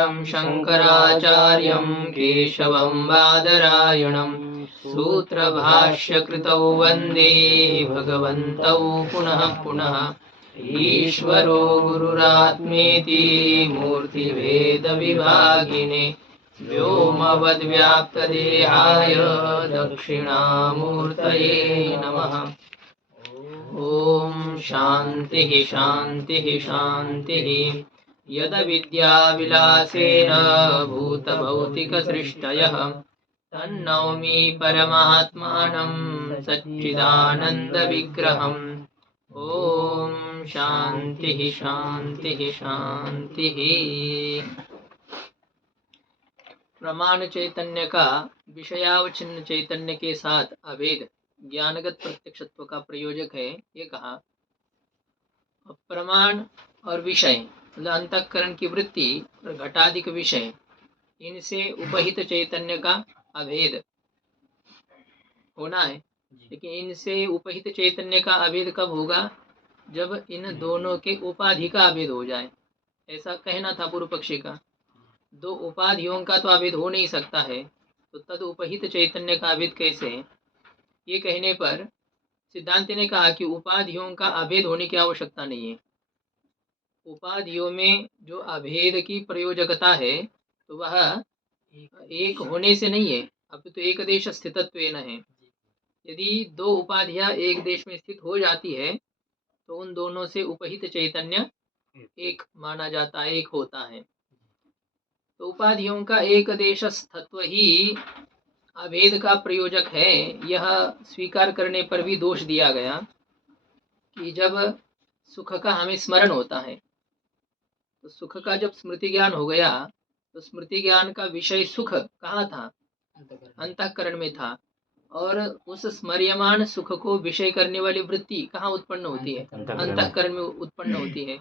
भगवन्तं शङ्कराचार्यं केशवं बादरायणं सूत्रभाष्यकृतौ वन्दे भगवन्तौ पुनः पुनः। ईश्वरो गुरुरात्मेति मूर्तिभेदविभागिने व्योमवद्व्याप्तदेहाय दक्षिणामूर्तये नमः। ॐ शान्तिः शान्तिः शान्तिः। यदविद्याविलासेन भूतभौतिकसृष्टयः तन्नौमि परमात्मानं सच्चिदानन्दविग्रहम्। ॐ शान्तिः शान्तिः शान्तिः। प्रमाण चैतन्य का विषयावच्छिन्न चैतन्य के साथ अभेद ज्ञानगत प्रत्यक्षत्व का प्रयोजक है। ये कहा प्रमाण और विषय मतलब अंतःकरण की वृत्ति और घटाधिक विषय, इनसे उपहित चैतन्य का अभेद होना है। लेकिन इनसे उपहित चैतन्य का अभेद कब होगा? जब इन दोनों के उपाधि का अभेद हो जाए। ऐसा कहना था पूर्व पक्षी का। दो उपाधियों का तो अभेद हो नहीं सकता है, तो तद उपहित चैतन्य का अभेद कैसे? ये कहने पर सिद्धांत ने कहा कि उपाधियों का अभेद होने की आवश्यकता नहीं है। उपाधियों में जो अभेद की प्रयोजकता है तो वह एक होने से नहीं है, अब तो एक देश स्थितत्वेन है। यदि दो उपाधियां एक देश में स्थित हो जाती है तो उन दोनों से उपहित चैतन्य एक माना जाता है, एक होता है। तो उपाधियों का एक देश तत्व ही अभेद का प्रयोजक है। यह स्वीकार करने पर भी दोष दिया गया कि जब सुख का हमें स्मरण होता है तो सुख का जब स्मृति ज्ञान हो गया तो स्मृति ज्ञान का विषय सुख कहाँ था? अंतःकरण में था। और उस स्मर्यमान सुख को विषय करने वाली वृत्ति कहाँ उत्पन्न होती है? अंतःकरण में उत्पन्न होती है।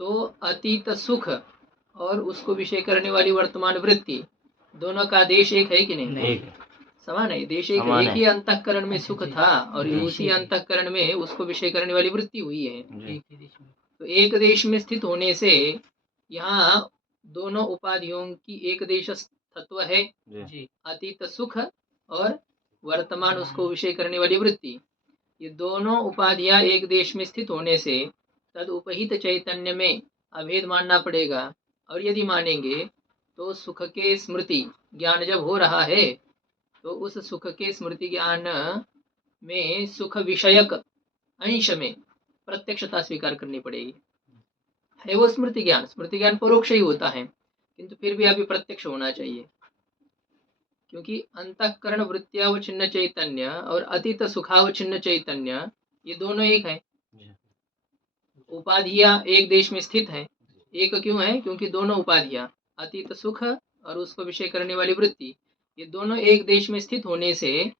तो अतीत सुख और उसको विषय करने वाली वर्तमान वृत्ति, दोनों का देश एक है कि नहीं? समान है। देश एक ही अंतःकरण में सुख था और उसी अंतःकरण में उसको विषय करने वाली वृत्ति हुई है। तो एक देश में स्थित होने से यहाँ दोनों उपाधियों की एक देश तत्व है, अतीत सुख और वर्तमान उसको विषय करने वाली वृत्ति। ये दोनों उपाधियां एक देश में स्थित होने से तद उपहित चैतन्य में अभेद मानना पड़ेगा। और यदि मानेंगे तो सुख के स्मृति ज्ञान जब हो रहा है तो उस सुख के स्मृति ज्ञान में सुख विषयक अंश में प्रत्यक्षता स्वीकार करनी पड़ेगी। है वो स्मृति ज्ञान परोक्ष ही होता है, किंतु फिर भी अभी प्रत्यक्ष होना चाहिए, क्योंकि अंतःकरण वृत्त्यावच्छिन्न चैतन्य और अतीत सुखावच्छिन्न चैतन्य ये दोनों एक है। उपाधियां एक देश में स्थित है। एक क्यों है? क्योंकि दोनों उपाधियां अतीत सुख और उसको विषय करने वाली वृत्ति, ये दोनों एक देश में स्थित होने से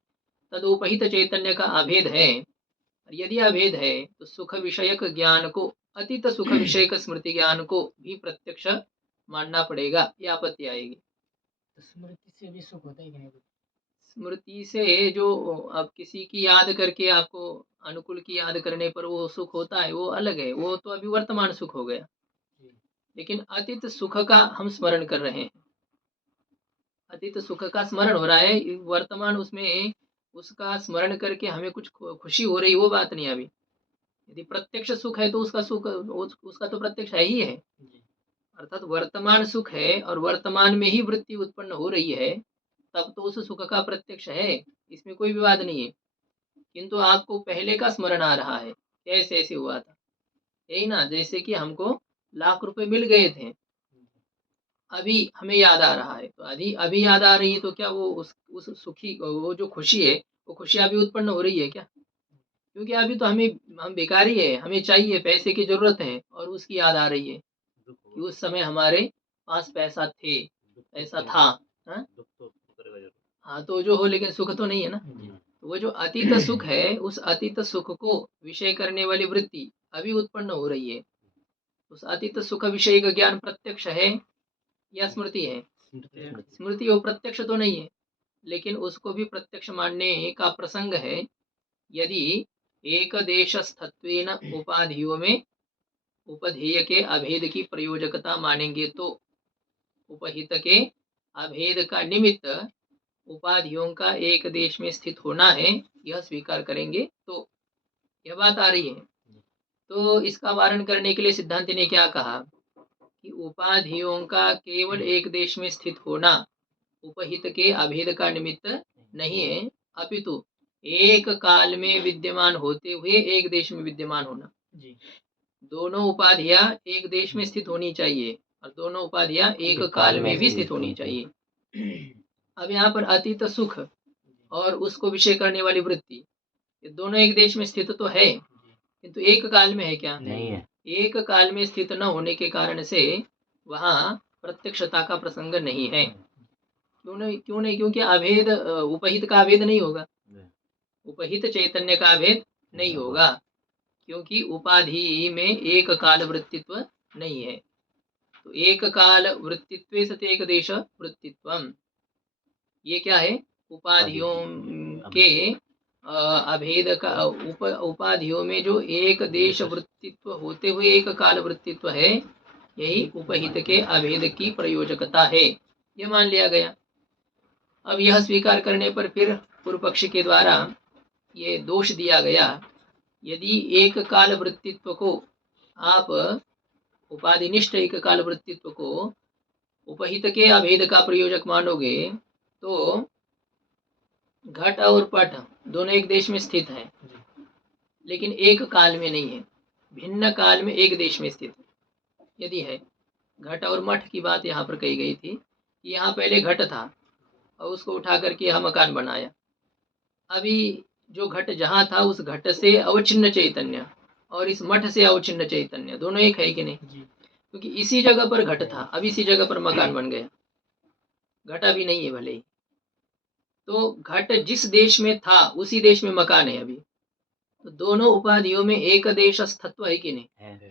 तदुपहित चैतन्य का अभेद है। यदि अभेद है तो सुख विषयक ज्ञान को अतीत सुख विषयक स्मृति ज्ञान को भी प्रत्यक्ष मानना पड़ेगा। ये आपत्ति आएगी। तो स्मृति से भी सुख होता है कि नहीं? स्मृति से जो अब किसी की याद करके आपको अनुकूल की याद करने पर वो सुख होता है, वो अलग है। वो तो अभी वर्तमान सुख हो गया। लेकिन अतीत सुख का हम स्मरण कर रहे हैं, अतीत सुख का स्मरण हो रहा है, वर्तमान उसमें उसका स्मरण करके हमें कुछ खुशी हो रही, वो बात नहीं। अभी यदि प्रत्यक्ष सुख है तो उसका सुख उसका तो प्रत्यक्ष है ही है। अर्थात वर्तमान सुख है और वर्तमान में ही वृत्ति उत्पन्न हो रही है, तब तो उस सुख का प्रत्यक्ष है, इसमें कोई विवाद नहीं है। किंतु आपको पहले का स्मरण आ रहा है, कैसे ऐसे हुआ था, यही ना। जैसे कि हमको लाख रुपए मिल गए थे, अभी हमें याद आ रहा है, तो अभी याद आ रही है, तो क्या वो उस सुखी वो जो खुशी है वो खुशी अभी उत्पन्न हो रही है क्या? क्योंकि अभी तो हम बेकारी है, हमें चाहिए, पैसे की जरूरत है और उसकी याद आ रही है कि उस समय हमारे पास पैसा थे, ऐसा था। हाँ तो जो हो, लेकिन सुख तो नहीं है ना। तो वो जो अतीत सुख है, उस अतीत सुख को विषय करने वाली वृत्ति अभी उत्पन्न हो रही है। उस अतीत सुख विषय का ज्ञान प्रत्यक्ष है या स्मृति है? स्मृति वो प्रत्यक्ष तो नहीं है, लेकिन उसको भी प्रत्यक्ष मानने का प्रसंग है यदि एक देश स्थत्वेन उपाधियों में उपधेय के अभेद की प्रयोजकता मानेंगे तो। उपहित के अभेद का निमित्त उपाधियों का एक देश में स्थित होना है, यह स्वीकार करेंगे तो यह बात आ रही है। तो इसका वारण करने के लिए सिद्धांति ने क्या कहा कि उपाधियों का केवल एक देश में स्थित होना उपहित के अभेद का निमित्त नहीं है, अपितु एक काल में विद्यमान होते हुए एक देश में विद्यमान होना। जी दोनों उपाधियां एक देश में स्थित होनी चाहिए और दोनों उपाधियां एक काल में भी स्थित होनी चाहिए। अब यहाँ पर अतीत सुख और उसको विषय करने वाली वृत्ति, ये दोनों एक देश में स्थित तो है, किंतु एक काल में है क्या? नहीं है। एक काल में स्थित न होने के कारण से वहाँ प्रत्यक्षता का प्रसंग नहीं है। क्यों नहीं? क्योंकि अभेद, उपहित का अभेद नहीं होगा, उपहित चैतन्य का अभेद नहीं होगा, क्योंकि उपाधि में एक काल वृत्तित्व नहीं है। तो एक काल वृत्तित्व सत एक देश वृत्तित्वम, ये क्या है? उपाधियों के अभेद का उपाधियों में जो एक देश वृत्तित्व होते हुए एक काल वृत्तित्व है, यही उपहित के अभेद की प्रयोजकता है, यह मान लिया गया। अब यह स्वीकार करने पर फिर पूर्व पक्ष के द्वारा ये दोष दिया गया, यदि एक काल वृत्तित्व को आप उपाधिनिष्ठ एक काल वृत्तित्व को उपहित के अभेद का प्रयोजक मानोगे तो घट और पट दोनों एक देश में स्थित है, लेकिन एक काल में नहीं है, भिन्न काल में एक देश में स्थित यदि है। घट और मठ की बात यहाँ पर कही गई थी कि यहाँ पहले घट था और उसको उठा करके यहाँ मकान बनाया। अभी जो घट जहाँ था उस घट से अवचिन्न चैतन्य और इस मठ से अवचिन्न चैतन्य दोनों एक है कि नहीं? क्योंकि इसी जगह पर घट था, अब इसी जगह पर मकान बन गया, घट अभी नहीं है भले ही। तो घट जिस देश में था उसी देश में मकान है अभी, तो दोनों उपाधियों में एक देश स्थत्व है कि नहीं?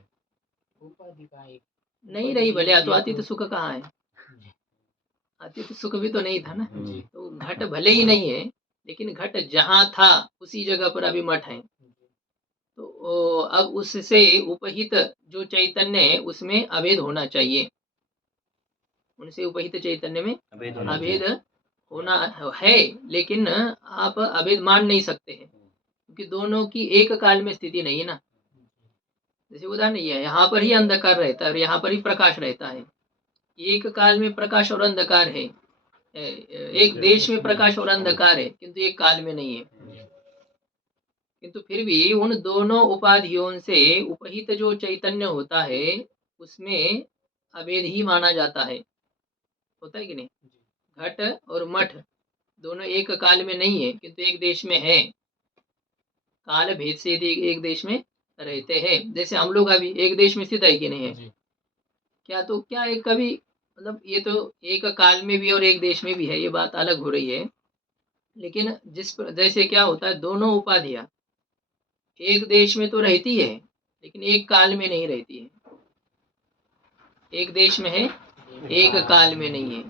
उपाधि का एक नहीं रही भले, तो अतीत सुख कहाँ है? अतीत सुख भी तो नहीं था ना। तो घट भले ही नहीं है, लेकिन घट जहाँ था उसी जगह पर अभी मठ है। तो अब उससे उपहित जो चैतन्य है उसमें अभेद होना चाहिए, उनसे उपहित चैतन्य में अभेद होना है, लेकिन आप अभेद मान नहीं सकते हैं क्योंकि दोनों की एक काल में स्थिति नहीं है ना। जैसे उदाहरण ये है, यहाँ पर ही अंधकार रहता है और यहाँ पर ही प्रकाश रहता है, एक काल में प्रकाश और अंधकार है, एक देश में प्रकाश और अंधकार है, किंतु एक काल में नहीं है। किंतु फिर भी उन दोनों उपाधियों से उपहित जो चैतन्य होता है उसमें अभेद ही माना जाता है, होता है कि नहीं? घट और मठ दोनों एक काल में नहीं है, किंतु एक देश में है, काल भेद से एक देश में रहते हैं। जैसे हम लोग अभी एक देश में स्थित है कि नहीं है? क्या तो क्या एक कभी मतलब ये तो एक काल में भी और एक देश में भी है, ये बात अलग हो रही है। लेकिन जैसे क्या होता है, दोनों उपाधियां एक देश में तो रहती है लेकिन एक काल में नहीं रहती है, एक देश में है एक काल में नहीं है।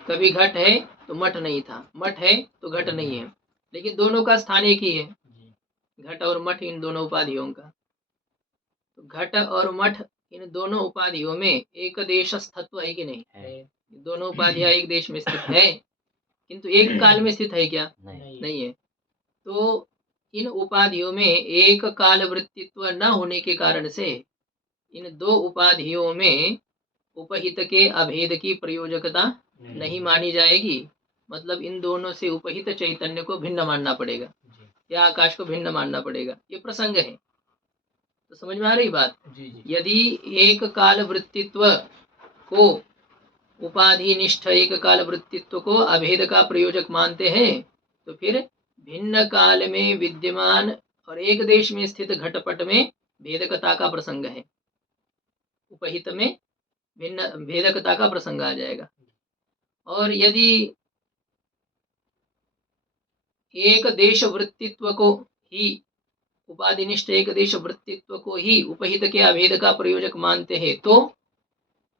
कभी घट है तो मठ नहीं था, मठ है तो घट नहीं है, लेकिन दोनों का स्थान एक ही है, घट और मठ इन दोनों उपाधियों का। तो घट और मठ इन दोनों उपाधियों में एक देश स्थत्व है कि नहीं है? दोनों उपाधियां एक देश में स्थित है, किंतु एक काल में स्थित है क्या? नहीं है। तो इन उपाधियों में एक काल वृत्तित्व न होने के कारण से इन दो उपाधियों में उपहित के अभेद की प्रयोजकता नहीं मानी जाएगी। मतलब इन दोनों से उपहित चैतन्य को भिन्न मानना पड़ेगा या आकाश को भिन्न मानना पड़ेगा, ये प्रसंग है। तो समझ में आ रही बात? यदि एक काल वृत्तित्व को उपाधि निष्ठ एक काल वृत्तित्व को अभेद का प्रयोजक मानते हैं तो फिर भिन्न काल में विद्यमान और एक देश में स्थित घटपट में भेदकता का प्रसंग है, उपहित में भिन्न भेदकता का प्रसंग आ जाएगा। और यदि एक देश वृत्तित्व को ही उपाधिनिष्ठ एक देश वृत्तित्व को ही उपहित के अभेद का प्रयोजक मानते हैं तो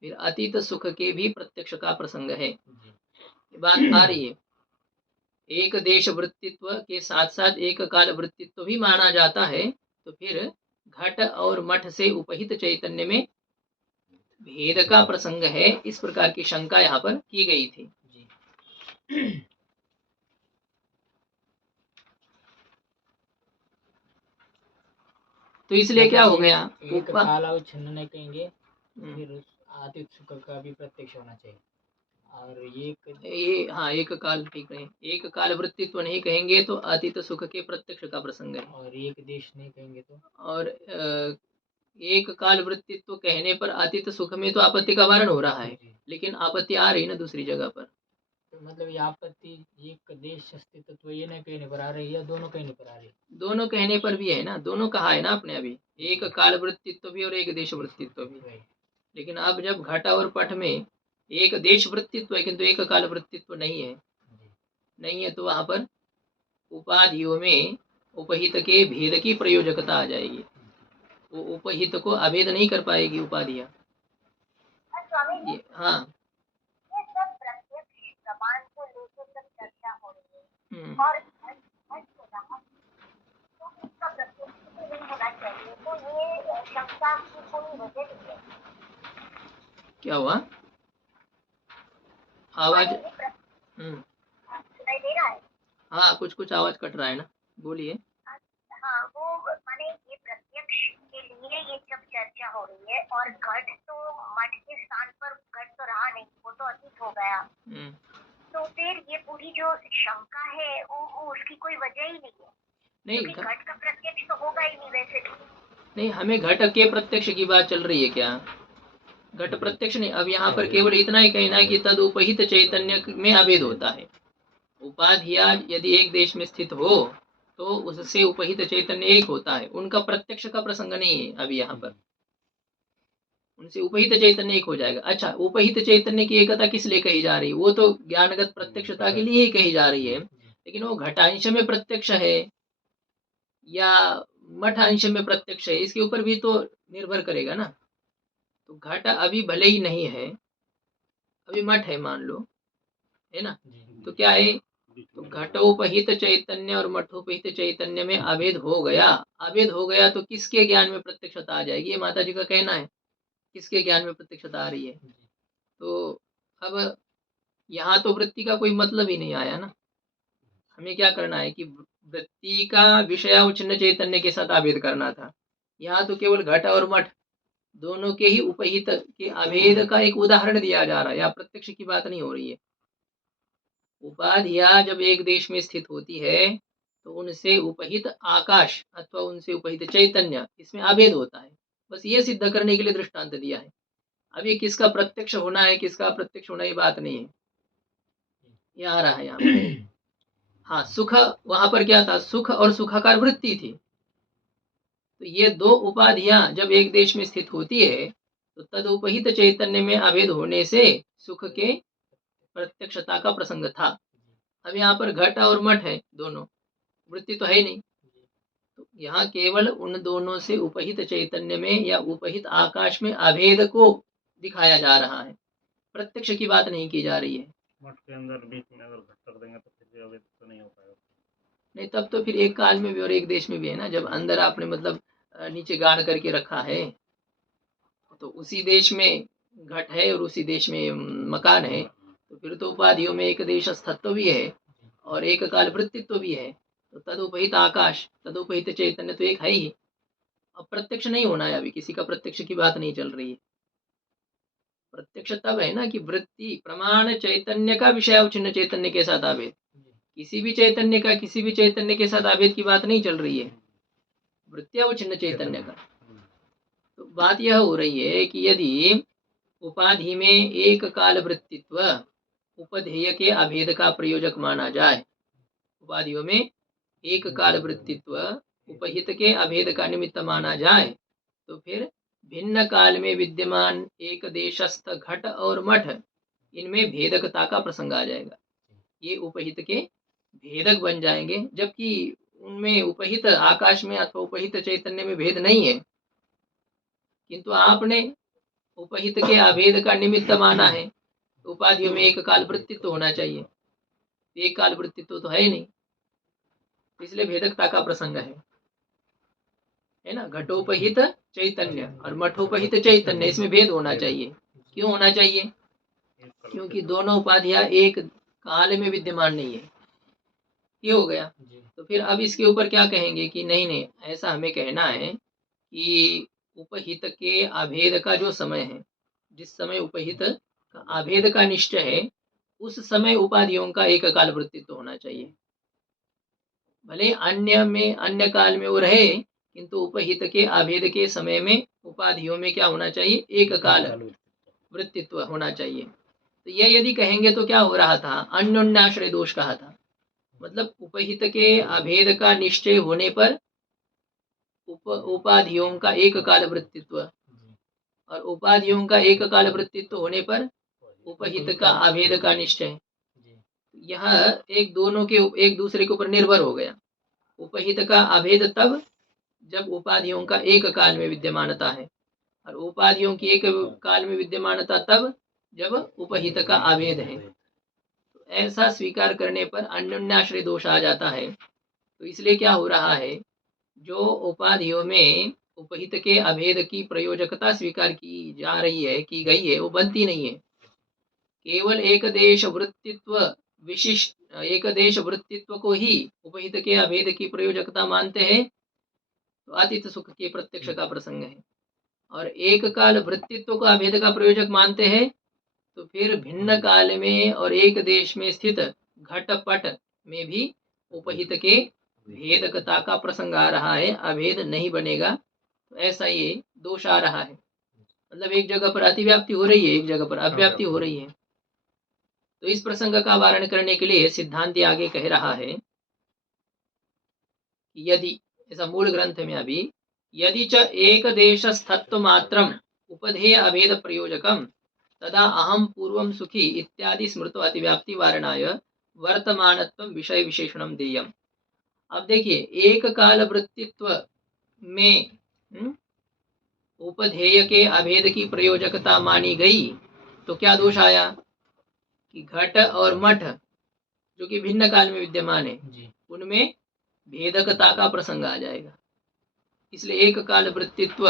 फिर अतीत सुख के भी प्रत्यक्ष का प्रसंग है। ये बात आ रही है। एक देश वृत्तित्व के साथ साथ एक काल वृत्तित्व भी माना जाता है, तो फिर घट और मठ से उपहित चैतन्य में भेद का प्रसंग है, इस प्रकार की शंका यहाँ पर की गई थी। जी। तो इसलिए क्या हो गया, एक काल अवच्छिन्न नहीं कहेंगे, फिर आदित सुख का भी प्रत्यक्ष होना चाहिए। और ये हाँ, एक काल ठीक है, एक काल वृत्तित्व नहीं कहेंगे तो अतीत सुख के प्रत्यक्ष का प्रसंग है। और एक देश नहीं कहेंगे तो, और एक काल वृत्तित्व कहने पर अतीत सुख में तो आपत्ति का वारण हो रहा है, लेकिन आपत्ति आ रही ना दूसरी जगह पर। तो मतलब ये आपत्ति एक देश अस्तित्व ये नहीं कहने पर आ रही है, दोनों कहने पर आ रही है? दोनों कहने पर भी है ना, दोनों कहा है ना आपने अभी, एक काल वृत्तित्व भी और एक देश वृत्तित्व भी। लेकिन अब जब घट और पट में एक देश वृत्तित्व है किंतु एक काल वृत्तित्व नहीं है, नहीं है, तो वहां पर उपाधियों में उपहित के भेद की प्रयोजकता आ जाएगी, वो उपहित को अभेद नहीं कर पाएगी उपाधियां। हाँ, और क्या हुआ, आवाज सुनाई दे रहा है? हाँ, कुछ कुछ आवाज कट रहा है ना, बोलिए। हाँ, वो माने ये प्रत्यक्ष के लिए ये जब चर्चा हो रही है, और घट तो मठ के स्थान पर घट तो रहा नहीं, वो तो अतीत हो गया, तो फिर ये पूरी जो शंका है वो उसकी कोई वजह ही नहीं है। नहीं, घट का प्रत्यक्ष तो होगा ही नहीं वैसे भी। नहीं, हमें घट के प्रत्यक्ष की बात चल रही है क्या, घट प्रत्यक्ष नहीं। अब यहाँ पर केवल इतना ही कहना है कि तद उपहित चैतन्य में अभेद होता है। उपाधियां यदि एक देश में स्थित हो तो उससे उपहित चैतन्य एक होता है, उनका प्रत्यक्ष का प्रसंग नहीं है अभी यहाँ पर, उनसे उपहित चैतन्य एक हो जाएगा। अच्छा, उपहित चैतन्य की एकता किस लिए कही जा रही है, वो तो ज्ञानगत प्रत्यक्षता के लिए ही कही जा रही है, लेकिन वो घटांश में प्रत्यक्ष है या मठांश में प्रत्यक्ष है, इसके ऊपर भी तो निर्भर करेगा ना। तो घट अभी भले ही नहीं है, अभी मठ है मान लो, है ना, तो क्या है, तो घटोपहित चैतन्य और मठोपहित चैतन्य में अभेद हो गया, अभेद हो गया तो किसके ज्ञान में प्रत्यक्षता आ जाएगी, ये माता जी का कहना है, किसके ज्ञान में प्रत्यक्षता आ रही है। तो अब यहाँ तो वृत्ति का कोई मतलब ही नहीं आया ना, हमें क्या करना है कि वृत्ति का विषयावच्छिन्न चैतन्य के साथ अभेद करना था। यहाँ तो केवल घट और मठ दोनों के ही उपहित के अभेद का एक उदाहरण दिया जा रहा है, यहाँ प्रत्यक्ष की बात नहीं हो रही है। उपाधियां जब एक देश में स्थित होती है तो उनसे उपहित आकाश अथवा उनसे उपहित चैतन्य, इसमें अभेद होता है, बस ये सिद्ध करने के लिए दृष्टांत दिया है। अब ये किसका प्रत्यक्ष होना है किसका प्रत्यक्ष होना, ये बात नहीं है, ये आ रहा है यहाँ पर। हाँ, सुख, वहां पर क्या था, सुख और सुखाकार वृत्ति थी, तो ये दो उपाधियां जब एक देश में स्थित होती है तो तद उपहित चैतन्य में अभेद होने से सुख के प्रत्यक्षता का प्रसंग था। अब यहाँ पर घट और मठ है, दोनों वृत्ति तो है नहीं, तो यहाँ केवल उन दोनों से उपहित चैतन्य में या उपहित आकाश में अभेद को दिखाया जा रहा है, प्रत्यक्ष की बात नहीं की जा रही है। मठ के अंदर बीच में अगर घट कर देंगे तो फिर अभेद तो नहीं हो पाएगा। नहीं, तब तो फिर एक काल में भी और एक देश में भी है ना, जब अंदर आपने मतलब नीचे गाड़ करके रखा है तो उसी देश में घट है और उसी देश में मकान है, तो फिर तो उपाधियों में एक देश स्थत्व भी है और एक काल वृत्तित्व भी है, तो तदुपहित आकाश तदुपहित चैतन्य तो एक है ही। अब प्रत्यक्ष नहीं होना है, अभी किसी का प्रत्यक्ष की बात नहीं चल रही है। प्रत्यक्ष तब है ना कि वृत्ति प्रमाण चैतन्य का विषय अवच्छिन्न चैतन्य के साथ अभेद, किसी भी चैतन्य का किसी भी चैतन्य के साथ अभेद की बात नहीं चल रही है, वृत्ति अवच्छिन्न चैतन्य का। तो बात यह हो रही है कि यदि उपाधि में एक काल वृत्तित्व उपधेय के अभेद का प्रयोजक माना जाए, उपाधियों में एक काल वृत्तित्व उपहित के अभेद का निमित्त माना जाए, तो फिर भिन्न काल में विद्यमान एक देशस्थ घट और मठ, इनमें भेदकता का प्रसंग आ जाएगा, ये उपहित के भेदक बन जाएंगे, जबकि उनमें उपहित आकाश में अथवा उपहित चैतन्य में भेद नहीं है, किंतु आपने उपहित के अभेद का निमित्त माना है, उपाधियों में एक काल वृत्तित्व होना चाहिए, एक काल वृत्तित्व तो है ही नहीं, इसलिए भेदकता का प्रसंग है। है ना, घटोपहित चैतन्य और मठोपहित चैतन्य, इसमें भेद होना चाहिए। क्यों होना चाहिए? क्योंकि दोनों उपाधियां एक काल में विद्यमान नहीं है। ये हो गया। तो फिर अब इसके ऊपर क्या कहेंगे कि नहीं नहीं, ऐसा हमें कहना है कि उपहित के अभेद का जो समय है, जिस समय उपहित का अभेद का निश्चय है, उस समय उपाधियों का एक काल वृत्तित्व होना चाहिए। भले अन्य में, अन्य काल में वो रहे, किंतु उपहित के अभेद के समय में उपाधियों में क्या होना चाहिए? एक काल वृत्तित्व होना चाहिए। तो यह यदि कहेंगे तो क्या हो रहा था? अन्योन्याश्रय दोष कहा था। मतलब उपहित के अभेद का निश्चय होने पर उपाधियों का एक काल वृत्तित्व, और उपाधियों का एक काल वृत्तित्व होने पर उपहित का अभेद का निश्चय, यह एक दोनों के एक दूसरे के ऊपर निर्भर हो गया। उपहित का अभेद तब जब उपाधियों का एक काल में विद्यमानता है, और उपाधियों की एक काल में विद्यमानता तब जब उपहित का अभेद है। तो ऐसा स्वीकार करने पर अन्योन्याश्रय दोष आ जाता है। तो इसलिए क्या हो रहा है, जो उपाधियों में उपहित के अभेद की प्रयोजकता स्वीकार की जा रही है, की गई है, वो बनती नहीं है। केवल एक देश वृत्तित्व विशिष्ट, एक देश वृत्तित्व को ही उपहित के अभेद की प्रयोजकता मानते हैं, तो अतीत सुख के प्रत्यक्ष का प्रसंग है। और एक काल वृत्तित्व को अभेद का प्रयोजक मानते हैं, तो फिर भिन्न काल में और एक देश में स्थित घटपट में भी उपहित के भेदकता का प्रसंग आ रहा है, अभेद नहीं बनेगा। तो ऐसा ये दोष आ रहा है। मतलब एक जगह पर अतिव्याप्ति हो रही है, एक जगह पर अव्याप्ति हो रही है। तो इस प्रसंग का वारण करने के लिए सिद्धांति आगे कह रहा है, यदि, ऐसा मूल ग्रंथ में अभी, यदि च एक देश स्थत्व मात्रम उपधेय अभेद प्रयोजकम तदा अहम पूर्वम सुखी इत्यादि स्मृतो अतिव्याप्ति वारणाय वर्तमानत्व विषय विशेषणम देयम। अब देखिए, एक काल वृत्तित्व में उपधेय के अभेद की प्रयोजकता मानी गई, तो क्या दोष आया कि घट और मठ जो कि भिन्न काल में विद्यमान है, उनमें भेदकता का प्रसंग आ जाएगा। इसलिए एक काल वृत्तित्व,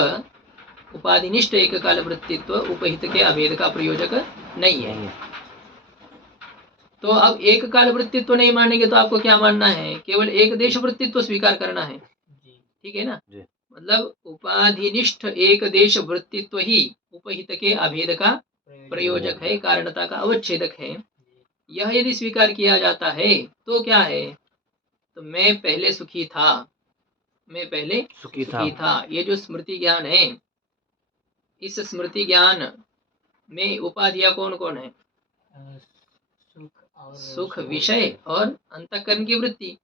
उपाधिनिष्ठ एक काल वृत्तित्व उपहित के अभेद का प्रयोजक नहीं है। तो अब एक काल वृत्तित्व नहीं मानेंगे तो आपको क्या मानना है? केवल एक देश वृत्तित्व स्वीकार करना है। ठीक है ना? मतलब उपाधिनिष्ठ एक देश वृत्तित्व ही उपहित के अभेद का प्रयोजक है, कारणता का अवच्छेदक है। यह यदि स्वीकार किया जाता है तो क्या है? तो मैं पहले सुखी था, मैं पहले सुखी था। ये जो स्मृति ज्ञान है, इस स्मृति ज्ञान में उपाधियां कौन कौन है? सुख विषय और अंतःकरण की वृत्ति।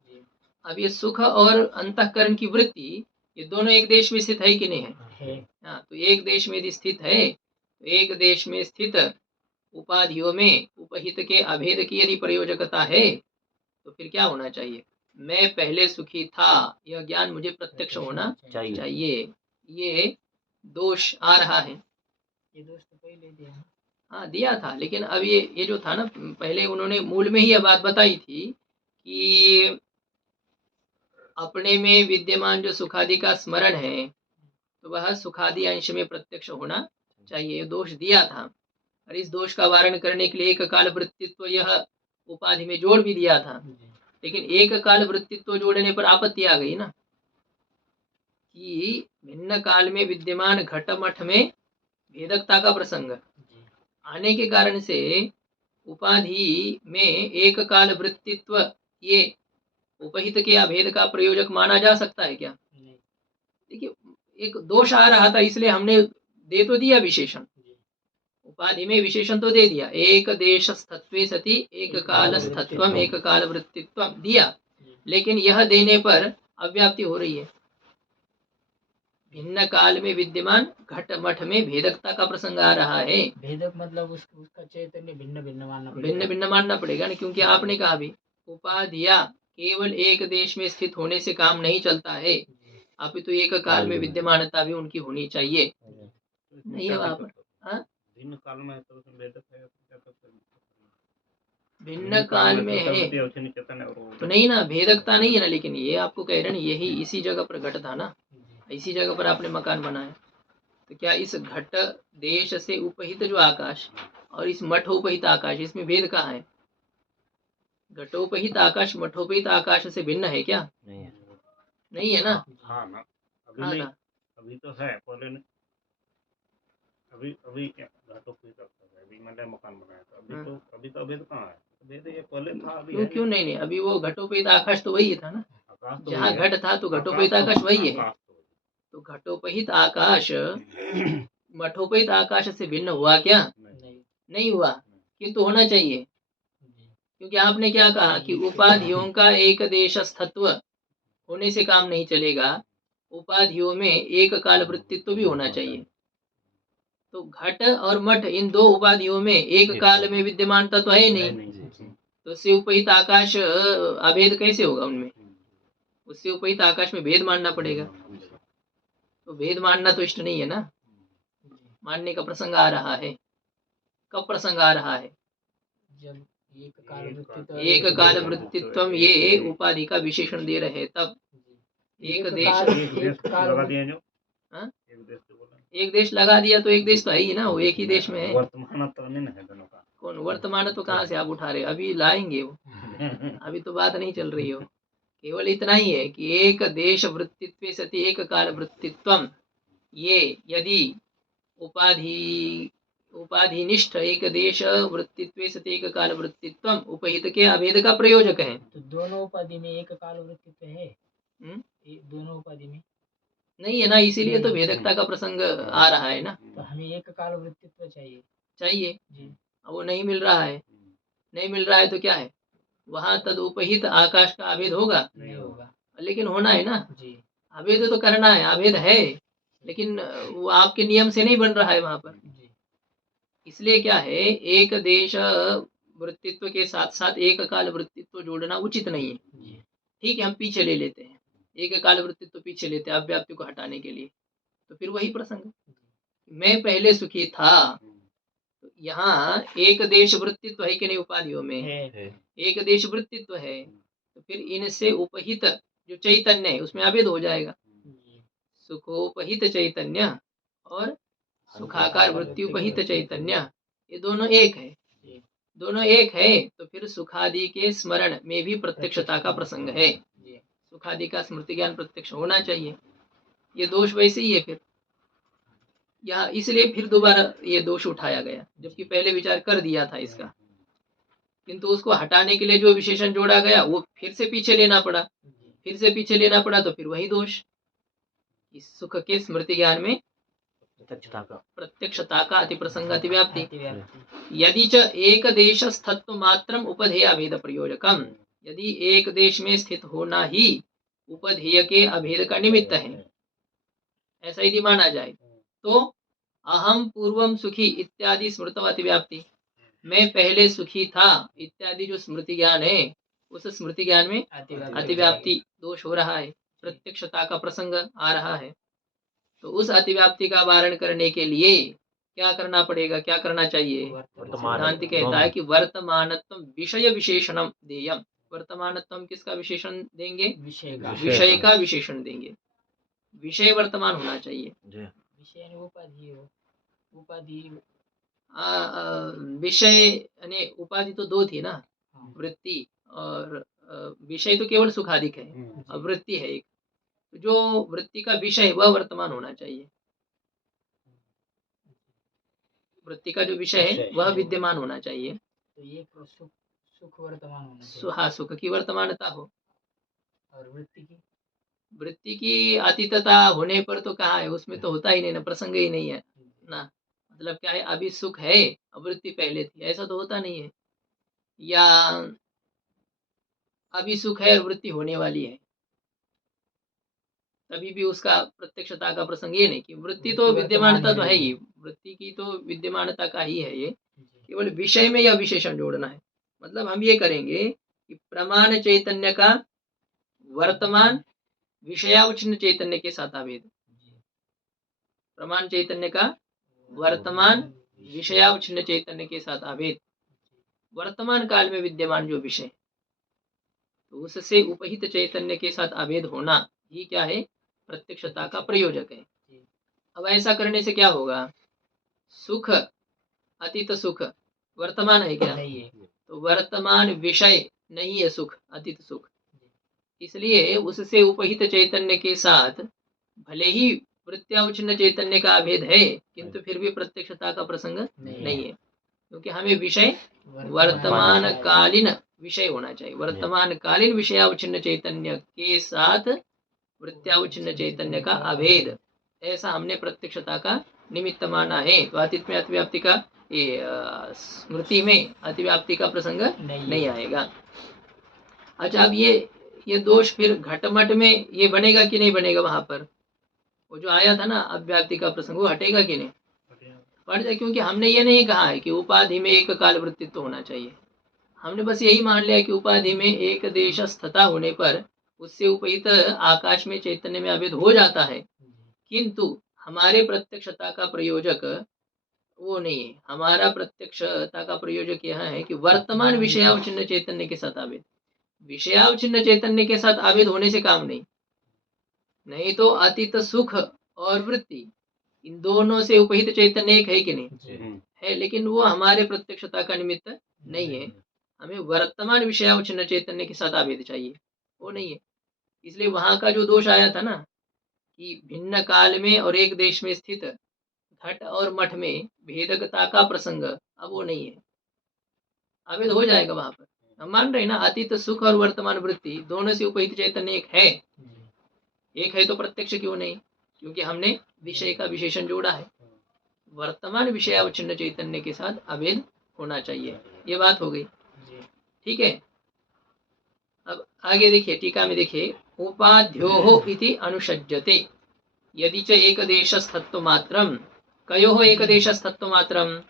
अब ये सुख और अंतःकरण की वृत्ति, ये दोनों एक देश में स्थित है कि नहीं है? हाँ, तो एक देश में यदि स्थित है, तो एक देश में स्थित उपाधियों में उपहित के अभेद की यदि प्रयोजकता है, तो फिर क्या होना चाहिए? मैं पहले सुखी था, यह ज्ञान मुझे प्रत्यक्ष होना चाहिए। ये दोष आ रहा है। ये दोष तो पहले दिया, हाँ दिया था, लेकिन अब ये जो था ना, पहले उन्होंने मूल में ही यह बात बताई थी कि अपने में विद्यमान जो सुखादि का स्मरण है, तो वह सुखादि अंश में प्रत्यक्ष होना चाहिए, दोष दिया था। और इस दोष का वारण करने के लिए एक काल वृत्तित्व यह उपाधि में जोड़ भी दिया था। लेकिन एक काल वृत्तित्व जोड़ने पर आपत्ति आ गई ना, कि भिन्न काल में विद्यमान घटमठ में भेदकता का प्रसंग आने के कारण से उपाधि में एक काल वृत्तित्व ये उपहित के अभेद का प्रयोजक माना जा सकता है क्या? देखिए, एक दोष आ रहा था, इसलिए हमने दे तो दिया विशेषण, उपाधि में विशेषण तो दे दिया, एक देश स्थत्वे सति एक काल स्थत्वम एक काल वृत्तित्व दिया, लेकिन यह देने पर अव्याप्ति हो रही है। भिन्न काल में विद्यमान घट मठ में भेदकता का प्रसंग आ रहा है। भेदक मतलब उसका चैतन्य भिन्न भिन्न मानना पड़ेगा, भिन्न भिन्न मानना पड़ेगा ना, क्योंकि आपने कहा भी उपाधियां केवल एक देश में स्थित होने से काम नहीं चलता है, अपितु एक काल में विद्यमानता भी उनकी होनी चाहिए। नहीं है वहां पर भिन्न काल में है तो भेदक है, भिन्न काल में है तो नहीं ना, भेदकता नहीं है ना। लेकिन ये आपको कह रहे हैं, यही इसी जगह पर घट था ना, ऐसी जगह पर आपने मकान बनाया, तो क्या इस घट देश से उपहित जो आकाश और इस मठोपहित आकाश, इसमें भेद कहाँ है? घटोपहित आकाश मठोपहित आकाश से भिन्न है क्या? नहीं है ना। हाँ ना, अभी हाँ नहीं, था। अभी तो है, पहले नहीं। अभी क्या घाटों की करता है, अभी मैंने मकान बनाया था, अभी तो अभेद कहाँ है? अभेद ये पहले था, अभी क्यों है क्यों नहीं अभी वो घटोपहित आकाश तो वही था ना, आकाश तो जहाँ वही है। घट था तो घटोपहित आकाश वही है। आकाश तो वही तो घटोपहित आकाश मठोपहित आकाश से भिन्न हुआ क्या? नहीं, नहीं हुआ, किंतु होना चाहिए। जी। क्योंकि आपने क्या कहा कि उपाधियों का एक देशस्थत्व होने से काम नहीं चलेगा, उपाधियों में एक काल वृत्तित्व भी होना चाहिए। तो घट और मठ इन दो उपाधियों में एक काल में विद्यमानता तो है नहीं, तो उससे उपहित आकाश अभेद कैसे होगा उनमें? उससे उपहित आकाश में भेद मानना पड़ेगा। तो भेद मानना तो इष्ट नहीं है ना, मानने का प्रसंग आ रहा है। कब प्रसंग आ रहा है? जब एक काल वृत्तित्व एक काल वृत्तित्व ये उपाधि का विशेषण दे रहे हैं तब। एक देश लगा दिए जो, हाँ? एक देश तो बोला, एक देश लगा दिया तो एक देश तो है ही ना, वो एक ही देश में है। वर्तमान तो नहीं है दोनों का। कौन वर्तमान तो कहाँ से आप उठा रहे हो? अभी लाएंगे वो, अभी तो बात नहीं चल रही हो। केवल इतना ही है कि एक देश वृत्तित्व सति एक काल वृत्तित्वम, ये यदि उपाधि उपाधिनिष्ठ एक देश वृत्तित्व सति एक काल वृत्तित्वम उपहित के अभेद का प्रयोजक है। तो दोनों उपाधि में एक काल वृत्तित्व है? दोनों उपाधि में नहीं है ना, इसीलिए तो भेदकता का प्रसंग आ रहा है ना। तो हमें एक काल वृत्तित्व चाहिए, जी। अब वो नहीं मिल रहा है। नहीं मिल रहा है तो क्या है, वहां तद उपहित आकाश का अभेद होगा? नहीं होगा। लेकिन होना है ना, जी। अभेद तो करना है, अभेद है, लेकिन वो आपके नियम से नहीं बन रहा है वहां पर। जी। इसलिए क्या है, एक देश वृत्तित्व के साथ साथ एक काल वृत्तित्व जोड़ना उचित नहीं है। जी। ठीक है, हम पीछे ले लेते हैं, एक काल वृत्तित्व पीछे लेते हैं अव्याप्ति को हटाने के लिए। तो फिर वही प्रसंग, मैं पहले सुखी था, तो यहाँ एक देश वृत्तित्व है कि नहीं उपाधियों में? है। एक देश वृत्तित्व है, तो फिर इनसे उपहित जो चैतन्य है उसमें अभेद हो जाएगा। सुखोपहित चैतन्य और सुखाकार वृत्तिउपहित चैतन्य, ये दोनों एक है। दोनों एक है तो फिर सुखादि के स्मरण में भी प्रत्यक्षता का प्रसंग है। सुखादि का स्मृति ज्ञान प्रत्यक्ष होना चाहिए। ये दोष वैसे ही है फिर यहाँ, इसलिए फिर दोबारा ये दोष उठाया गया, जबकि पहले विचार कर दिया था इसका, किंतु उसको हटाने के लिए जो विशेषण जोड़ा गया वो फिर से पीछे लेना पड़ा। फिर से पीछे लेना पड़ा तो फिर वही दोष, इस सुख के स्मृति ज्ञान में प्रत्यक्षता का अति प्रसंग अति व्याप्ति। यदि च एक देश स्थत्व मात्रम उपधेय अभेद प्रयोजकम, यदि एक देश में स्थित होना ही उपधेय के अभेद का निमित्त है, ऐसा यदि माना जाए तो अहम पूर्वम सुखी इत्यादि स्मृतव अति व्याप्ति, मैं पहले सुखी था इत्यादि जो स्मृति ज्ञान है उस स्मृति ज्ञान में अतिव्याप्ति दोष हो रहा है, प्रत्यक्षता का प्रसंग आ रहा है। तो उस अतिव्याप्ति का वारण करने के लिए क्या करना पड़ेगा, क्या करना चाहिए? सिद्धांत कहता है कि वर्तमानत्व विषय विशेषणम देयम। वर्तमानत्व किसका विशेषण देंगे? विषय का विशेषण देंगे। विषय वर्तमान होना चाहिए। विषय उपाधि विषय यानी उपाधि तो दो थी ना, वृत्ति और विषय तो केवल सुखाधिक है, अब वृत्ति है एक, जो वृत्ति का विषय वह वर्तमान होना चाहिए। वृत्ति का जो विषय है वह विद्यमान होना चाहिए। तो ये सुख वर्तमान होना चाहिए। हाँ, सुख की वर्तमानता हो। और वृत्ति की अतीतता होने पर तो कहा है, उसमें तो होता ही नहीं ना, प्रसंग ही नहीं है ना। मतलब क्या है, अभी सुख है अब वृत्ति पहले थी, ऐसा तो होता नहीं है। या अभी सुख है और वृत्ति होने वाली है, तभी भी उसका प्रत्यक्षता का प्रसंग ये नहीं कि वृत्ति तो विद्यमानता तो है ही, वृत्ति की तो विद्यमानता का ही है ये, केवल विषय में यह विशेषण जोड़ना है। मतलब हम ये करेंगे कि प्रमाण चैतन्य का वर्तमान विषयावच्छिन्न चैतन्य के साथ अभेद, प्रमाण चैतन्य का वर्तमान विषयावच्छिन्न चैतन्य के साथ अभेद, वर्तमान काल में विद्यमान जो विषय तो उससे उपहित चैतन्य के साथ अभेद होना, ये क्या है, प्रत्यक्षता का प्रयोजक है। अब ऐसा करने से क्या होगा? सुख, अतीत सुख वर्तमान है क्या? नहीं है। तो वर्तमान विषय नहीं है सुख, अतीत सुख। इसलिए उससे उपहित चैतन्य के साथ भले ही वृत्त्यावच्छिन्न चैतन्य का अभेद है, किंतु फिर भी प्रत्यक्षता का प्रसंग नहीं है, क्योंकि हमें विषय वर्तमान कालीन विषय होना चाहिए। वर्तमान कालीन विषयावच्छिन्न चैतन्य के साथ वृत्त्यावच्छिन्न चैतन्य का अभेद, ऐसा हमने प्रत्यक्षता का निमित्त माना है। तो अतीत में अतिव्याप्ति का स्मृति में अतिव्याप्ति का प्रसंग नहीं आएगा। अच्छा, अब ये दोष फिर घटमट में ये बनेगा कि नहीं बनेगा? वहां पर वो जो आया था ना अव्याप्ति का प्रसंग, वो हटेगा कि नहीं? पड़ जाए, क्योंकि हमने ये नहीं कहा है कि उपाधि में एक काल वृत्तित्व होना चाहिए। हमने बस यही मान लिया कि उपाधि में एक देश स्थता होने पर उससे उपहित आकाश में चैतन्य में अभेद हो जाता है, किंतु हमारे प्रत्यक्षता का प्रयोजक वो नहीं है। हमारा प्रत्यक्षता का प्रयोजक यह है कि वर्तमान विषयावच्छिन्न चैतन्य के साथ अभेद। विषयावच्छिन्न चैतन्य के साथ अभेद होने से काम नहीं तो अतीत सुख और वृत्ति, इन दोनों से उपहित चैतन्य एक है कि नहीं है, लेकिन वो हमारे प्रत्यक्षता का निमित्त नहीं है। हमें वर्तमान विषयावच्छिन्न चैतन्य के साथ अभेद चाहिए, वो नहीं है। इसलिए वहां का जो दोष आया था ना कि भिन्न काल में और एक देश में स्थित घट और मठ में भेदकता का प्रसंग, अब वो नहीं है, अभेद हो जाएगा वहां पर। हम मान रहे हैं ना, अतीत सुख और वर्तमान वृत्ति दोनों से उपहित चैतन्य एक है तो प्रत्यक्ष क्यों नहीं? क्योंकि हमने विषय का विशेषण जोड़ा है। वर्तमान विषयावच्छिन्न चैतन्य के साथ अभेद होना चाहिए, ये बात हो गई। ठीक है, अब आगे देखिए, टीका में देखिए, उपाध्योः इति अनुषज्यते यदि च एकदेशस्थत्व मात्रम। कयोः एकदेशस्थत्व मात्रम?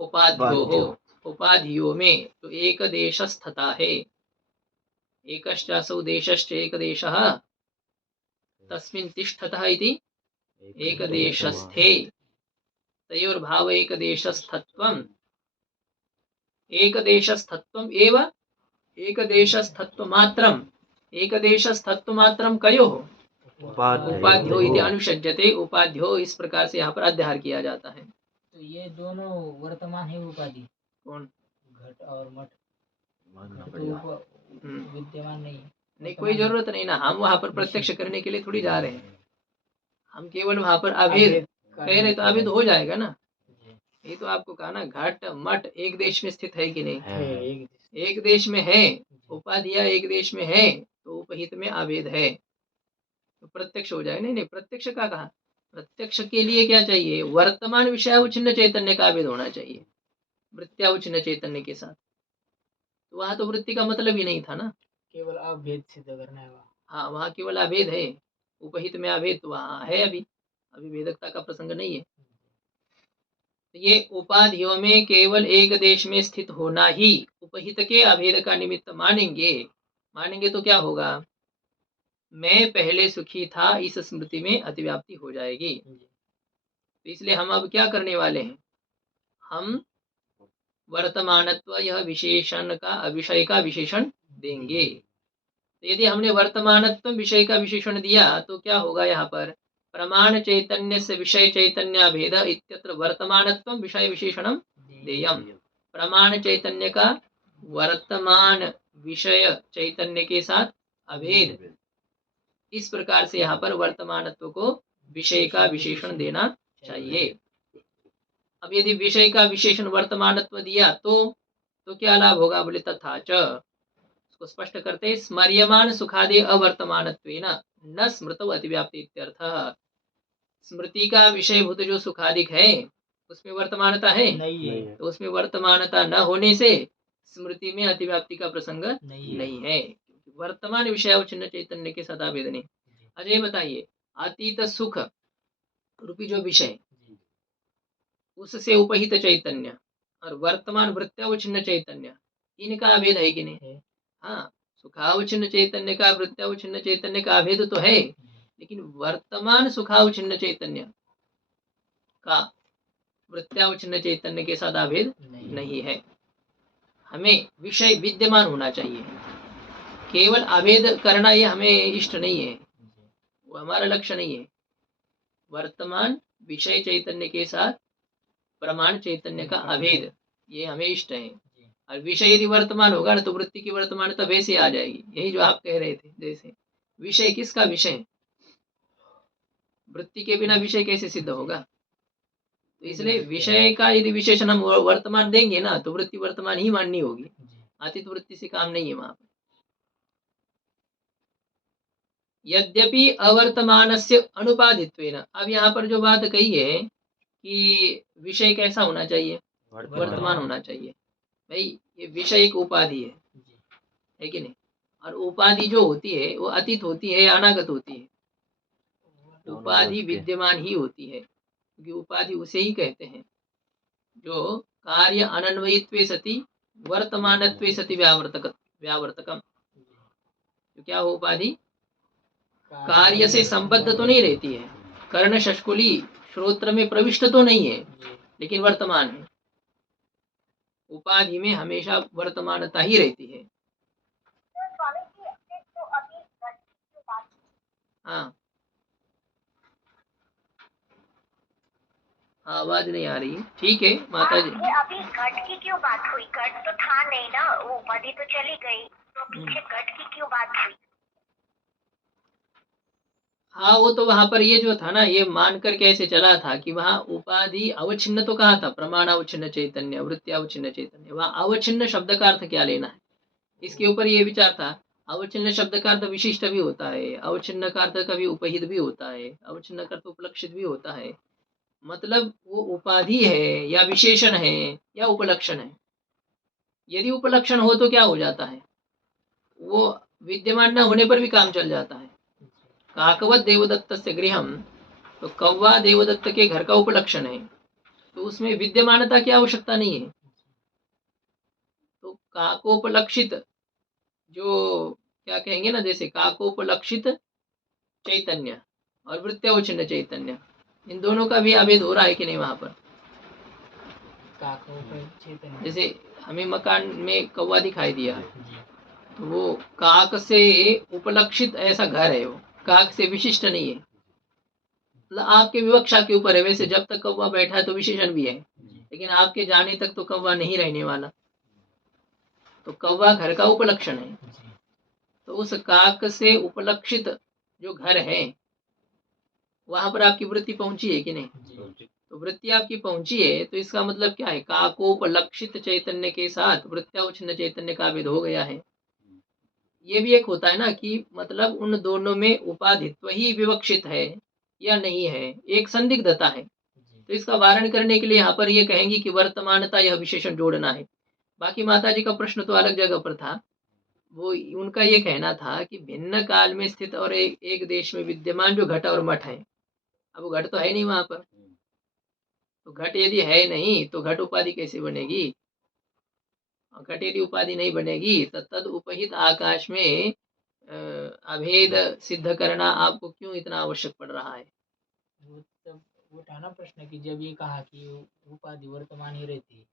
उपाध्योः, उपाधियों में तो एक देशस्थता है। एकश्चासौ देशश्च एकदेशः तस्मिन् तिष्ठतः इति एकदेशस्थे तयोर्भाव एकदेशस्थत्वम्। एकदेशस्थत्वम् एव एकदेशस्थत्वमात्रम्। एकदेशस्थत्वमात्रम् कयोः? उपाध्यो इति अनुषज्यते। उपाध्यो इस प्रकार से यहाँ पर अध्याहार किया जाता है। तो ये दोनों वर्तमान है उपाधि, कौन? घट और मठ तो विद्यमान नहीं कोई जरूरत नहीं ना, हम वहां पर प्रत्यक्ष करने के लिए थोड़ी जा रहे हैं। हम केवल वहां पर अभेद कह रहे, तो अभेद हो जाएगा ना। ये तो आपको कहा ना, घट मठ एक देश में स्थित है कि नहीं? एक देश में है, उपाधिया एक देश में है, तो उपहित में अभेद है, तो प्रत्यक्ष हो जाए। नहीं, प्रत्यक्ष का कहा, प्रत्यक्ष के लिए क्या चाहिए? वर्तमान विषयावच्छिन्न चैतन्य का अभेद होना चाहिए वृत्त्यावच्छिन्न चैतन्य के साथ। तो वहां तो वृत्ति का मतलब ही नहीं था ना, केवल अभेद सिद्ध करना है। हाँ, वहां केवल अभेद है, उपहित में अभेद तो वहां है, अभी भेदकता का प्रसंग नहीं है। ये उपाधियों में केवल एक देश में स्थित होना ही उपहित के अभेद का निमित्त मानेंगे तो क्या होगा? मैं पहले सुखी था, इस स्मृति में अतिव्याप्ति हो जाएगी। तो इसलिए हम अब क्या करने वाले हैं? हम वर्तमानत्व यह विशेषण का विषय का विशेषण देंगे। तो यदि हमने वर्तमानत्व विषय का विशेषण दिया तो क्या होगा? यहाँ पर प्रमाण चैतन्य से विषय चैतन्य भेद इत्यत्र वर्तमानत्व विषय विशेषणम देयम। प्रमाण चैतन्य का वर्तमान विषय चैतन्य के साथ अभेद, इस प्रकार से यहाँ पर वर्तमानत्व को विषय का विशेषण देना चाहिए। अब यदि विषय का विशेषण वर्तमानत्व दिया तो क्या लाभ होगा? बोले तथा च, उसको स्पष्ट करते, स्मर्यमान सुखादि अवर्तमानत्वेन न स्मृतौ अतिव्याप्ति इत्यर्थः। स्मृति का विषयभूत जो सुखादिक है उसमें वर्तमानता है नहीं, तो उसमें वर्तमानता न होने से स्मृति में अतिव्याप्ति का प्रसंग नहीं है। वर्तमान विषयावच्छिन्न चैतन्य के साथ अभेद नहीं। अच्छा, ये बताइए, अतीत सुख रूपी जो विषय, उससे उपहित चैतन्य और वर्तमान वृत्त्यावच्छिन्न चैतन्य, इनका अभेद है कि नहीं? हाँ, सुखावच्छिन्न चैतन्य का वृत्त्यावच्छिन्न चैतन्य का अभेद तो है, लेकिन वर्तमान सुखावच्छिन्न चैतन्य का वृत्त्यावच्छिन्न चैतन्य के साथ अभेद नहीं है। हमें विषय विद्यमान होना चाहिए, केवल अभेद करना ये हमें इष्ट नहीं है। वो हमारा लक्ष्य नहीं है। वर्तमान विषय चैतन्य के साथ प्रमाण चैतन्य का अभेद, ये हमें इष्ट है। और विषय यदि वर्तमान होगा ना तो वृत्ति की वर्तमानता वैसे आ जाएगी। यही जो आप कह रहे थे, जैसे विषय किसका विषय, वृत्ति के बिना विषय कैसे सिद्ध होगा। तो इसलिए विषय का यदि विशेषण हम वर्तमान देंगे ना तो वृत्ति वर्तमान ही माननी होगी, अतीत वृत्ति से काम नहीं है वहां पर। यद्यपि अवर्तमानस्य अनुपादित्वेन, अब यहाँ पर जो बात कही है कि विषय कैसा होना चाहिए, वर्तमान होना चाहिए। भाई ये विषय एक उपाधि है कि नहीं, और उपाधि जो होती है वो अतीत होती है या अनागत होती है, उपाधि विद्यमान ही होती है, क्योंकि उपाधि उसे ही कहते हैं जो कार्य अनन्वयित्वे सति वर्तमानत्वे सति व्यावर्तकम। तो क्या हो उपाधि, कार्य से संबद्ध तो नहीं रहती है, कर्ण शष्कुली श्रोत्र में प्रविष्ट तो नहीं है, लेकिन वर्तमान है। उपाधि में हमेशा वर्तमानता ही रहती है। हाँ, आवाज नहीं आ रही। ठीक है माता जी, ये अभी घट की क्यों बात हुई, घट तो था नहीं ना, वो उपाधि तो चली गई, तो पीछे घट की क्यों बात हुई। हाँ वो तो वहां पर ये जो था ना, ये मान कर कैसे चला था कि वहां उपाधि अवच्छिन्न तो कहा था, प्रमाण अवच्छिन्न चैतन्य, वृत्ति अवच्छिन्न चैतन्य, वहां अवच्छिन्न शब्द का अर्थ क्या लेना है, इसके ऊपर ये विचार था। अवच्छिन्न शब्द का अर्थ विशिष्ट भी होता है, अवच्छिन्न का अर्थ कभी उपहित भी होता है, अवच्छिन्न का अर्थ उपलक्षित भी होता है। मतलब वो उपाधि है या विशेषण है या उपलक्षण है। यदि उपलक्षण हो तो क्या हो जाता है, वो विद्यमान न होने पर भी काम चल जाता है। काकवत देवदत्त से गृहम, तो कौवा देवदत्त के घर का उपलक्षण है, तो उसमें विद्यमानता की आवश्यकता नहीं है। तो काकोपलक्षित जो क्या कहेंगे ना, जैसे काकोपलक्षित चैतन्य और वृत्त्यावच्छिन्न चैतन्य, इन दोनों का भी अभेद हो रहा है कि नहीं वहां पर। जैसे हमें मकान में कौवा दिखाई दिया, तो वो काक से उपलक्षित ऐसा घर है, वो काक से विशिष्ट नहीं है। मतलब आपके विवक्षा के ऊपर है। वैसे जब तक कौवा बैठा है तो विशेषण भी है, लेकिन आपके जाने तक तो कौवा नहीं रहने वाला, तो कौवा घर का उपलक्षण है। तो उस काक से उपलक्षित जो घर है वहां पर आपकी वृत्ति पहुंची है कि नहीं, तो वृत्ति आपकी पहुंची है, तो इसका मतलब क्या है, काकोपलक्षित चैतन्य के साथ वृत्त्यावच्छिन्न चैतन्य का भेद हो गया है। ये भी एक होता है ना कि मतलब उन दोनों में उपाधित्व ही विवक्षित है या नहीं है, एक संदिग्धता है। तो इसका वारण करने के लिए यहाँ पर ये कहेंगे कि वर्तमानता यह विशेषण जोड़ना है। बाकी माता जी का प्रश्न तो अलग जगह पर था, वो उनका ये कहना था कि भिन्न काल में स्थित और एक देश में विद्यमान जो घट और मठ है, अब वो घट तो है नहीं वहां पर, तो घट यदि है नहीं तो घट उपाधि कैसे बनेगी, और घट यदि उपाधि नहीं बनेगी तो तद उपहित आकाश में अभेद सिद्ध करना आपको क्यों इतना आवश्यक पड़ रहा है। वो था ना प्रश्न कि जब ये कहा कि उपाधि वर्तमान ही रहती है,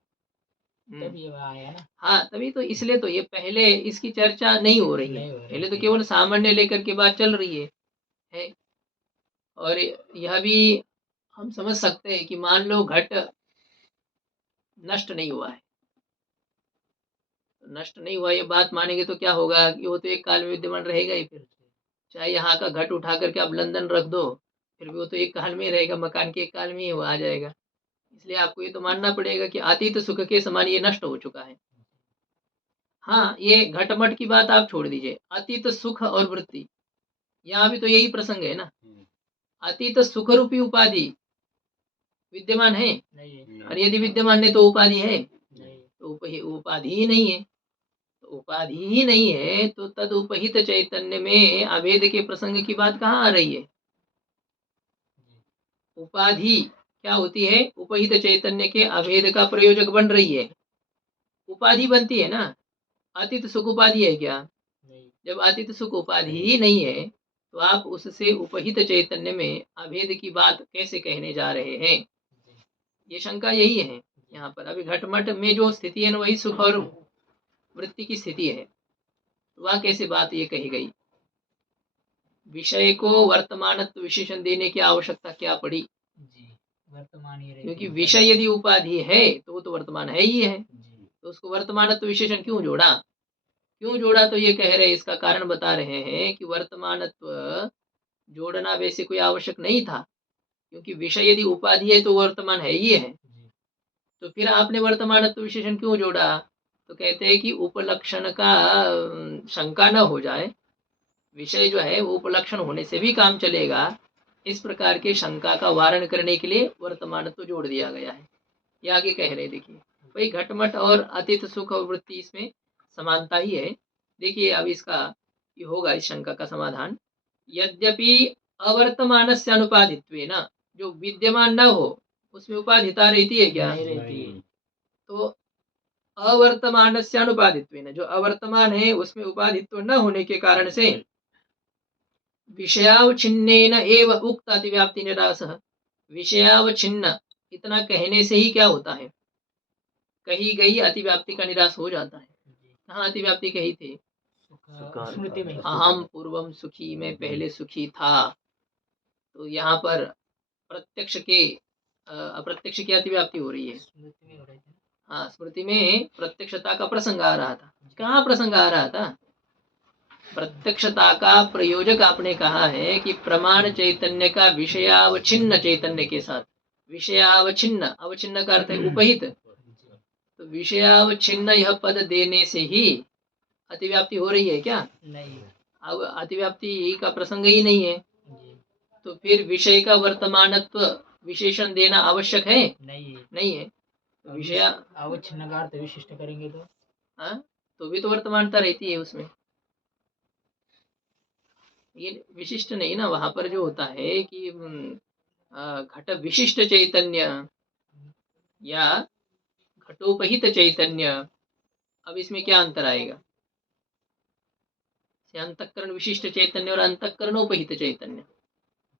तब ये आया ना। हाँ तभी तो, इसलिए तो ये पहले इसकी चर्चा नहीं हो रही है, पहले तो केवल सामान्य लेकर के बात चल रही है। और यह भी हम समझ सकते हैं कि मान लो घट नष्ट नहीं हुआ है, नष्ट नहीं हुआ ये बात मानेंगे तो क्या होगा कि वो तो एक काल में विद्यमान रहेगा ही। फिर चाहे यहाँ का घट उठा करके आप लंदन रख दो, फिर भी वो तो एक काल में ही रहेगा, मकान के एक काल में ही वो आ जाएगा। इसलिए आपको ये तो मानना पड़ेगा कि अतीत सुख के समान ये नष्ट हो चुका है। हाँ ये घटमट की बात आप छोड़ दीजिए, अतीत सुख और वृत्ति, यहाँ भी तो यही प्रसंग है ना। अतीत सुख रूपी उपाधि विद्यमान है नहीं, और यदि विद्यमान है तो उपाधि है, तो उपाधि ही नहीं है। तो उपाधि ही नहीं है तो तद उपहित चैतन्य में अभेद के प्रसंग की बात कहाँ आ रही है। उपाधि क्या होती है, उपहित चैतन्य के अभेद का प्रयोजक बन रही है, उपाधि बनती है ना। अतीत सुख उपाधि है क्या, जब अतीत सुख उपाधि ही नहीं है तो आप उससे उपहित चैतन्य में अभेद की बात कैसे कहने जा रहे हैं। ये शंका यही है यहाँ पर। अभी घटमट में जो स्थिति है ना वही सुख और वृत्ति की स्थिति है, तो वह कैसे बात ये कही गई। विषय को वर्तमानत्व विशेषण देने की आवश्यकता क्या पड़ी? जी, वर्तमान ही रहती क्योंकि है। विषय यदि उपाधि है तो वो तो वर्तमान है ही है, जी, तो उसको वर्तमानत्व विशेषण क्यों जोड़ा? क्यों जोड़ा? तो ये कह रहे हैं, इसका कारण बता रहे हैं कि वर्तमानत्व जोड़ना वैसे कोई आवश्यक नहीं था, क्योंकि विषय यदि उपाधि है तो वर्तमान है ही है, जी, तो फिर आपने वर्तमानत्व विशेषण क्यों जोड़ा? तो कहते हैं कि उपलक्षण का शंका न हो जाए, विषय जो है वो उपलक्षण होने से भी काम चलेगा, इस प्रकार के शंका का वारण करने के लिए वर्तमानत्व जोड़ दिया गया है। ये आगे कह रहे, देखिए वही घटमट और अतीत सुख और वृत्ति, इसमें समानता ही है। देखिए अब इसका ये होगा इस शंका का समाधान। यद्यपि अवर्तमान से अनुपाधित्वेन, जो विद्यमान न हो उसमें उपाधिता रहती है क्या? नहीं रहती है। तो अवर्तमान से अनुपाधित्वेन, जो अवर्तमान है उसमें उपाधित्व न होने के कारण से विषयावच्छिन्नेन एव उक्त अतिव्याप्ति निरासः, विषयावच्छिन्न इतना कहने से ही क्या होता है? कही गई अतिव्याप्ति का निराश हो जाता है। जी, कहाँ अतिव्याप्ति कही थी? स्मृति में। अहम पूर्वम सुखी, मैं पहले सुखी था। तो यहाँ पर प्रत्यक्ष के अप्रत्यक्ष की अतिव्याप्ति हो रही है। स्मृति में हो रही थी। हाँ, स्मृति में प्रत्यक्षता का प्रसंग आ रहा था। कहाँ प्रसंग आ रहा था? प्रत्यक्षता का प्रयोजक आपने कहा है कि प्रमाण चैतन्य का विषयावच्छिन्न चैतन्य के साथ, विषयावच्छिन्न, अवच्छिन्न का अर्थ है उपहित, तो विषयावच्छिन्न यह पद देने से ही अतिव्याप्ति हो रही है क्या? नहीं। अब अतिव्याप्ति का प्रसंग ही नहीं है, जी, तो फिर विषय का वर्तमानत्व विशेषण देना आवश्यक है? नहीं है। नहीं है। विषय अवच्छिन्न का अर्थ विशिष्ट करेंगे तो हाँ, तो भी तो वर्तमानता रहती है उसमें। ये विशिष्ट नहीं ना, वहां पर जो होता है कि घट विशिष्ट चैतन्य या घटोपहित चैतन्य, अब इसमें क्या अंतर आएगा? अंतःकरण विशिष्ट चैतन्य और अंतःकरणोपहित चैतन्य,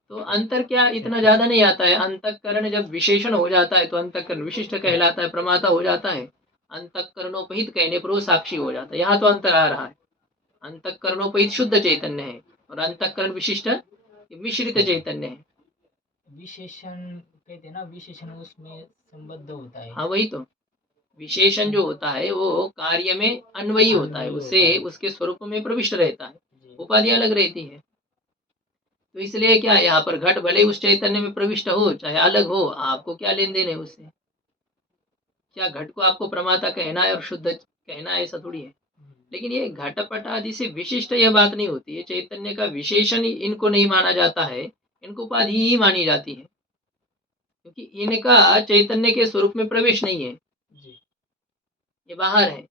तो अंतर क्या इतना ज्यादा नहीं आता है। अंतःकरण जब विशेषण हो जाता है तो अंतःकरण विशिष्ट कहलाता है, प्रमाता हो जाता है। अंतःकरणोपहित कहने पर वो साक्षी हो जाता है। यहाँ तो अंतर आ रहा है, अंतःकरणोपहित शुद्ध चैतन्य है और अंतःकरण विशिष्ट मिश्रित चैतन्य है। विशेषण कहते हैं ना, विशेषण उसमें संबद्ध होता है। हाँ वही तो, विशेषण जो होता है वो कार्य में अन्वयी होता है, उससे उसके स्वरूप में प्रविष्ट रहता है, जी, उपाधि अलग रहती है। तो इसलिए क्या यहाँ पर घट भले उस चैतन्य में प्रविष्ट हो चाहे अलग हो, आपको क्या लेन देन है उससे? क्या घट को आपको प्रमाता कहना है और शुद्ध कहना है? ऐसा थोड़ी है। लेकिन ये घटपट आदि से विशिष्ट यह बात नहीं होती है, चैतन्य का विशेषण इनको नहीं माना जाता है, इनको उपाधि ही मानी जाती है, क्योंकि इनका चैतन्य के स्वरूप में प्रवेश नहीं है, जी, ये बाहर है।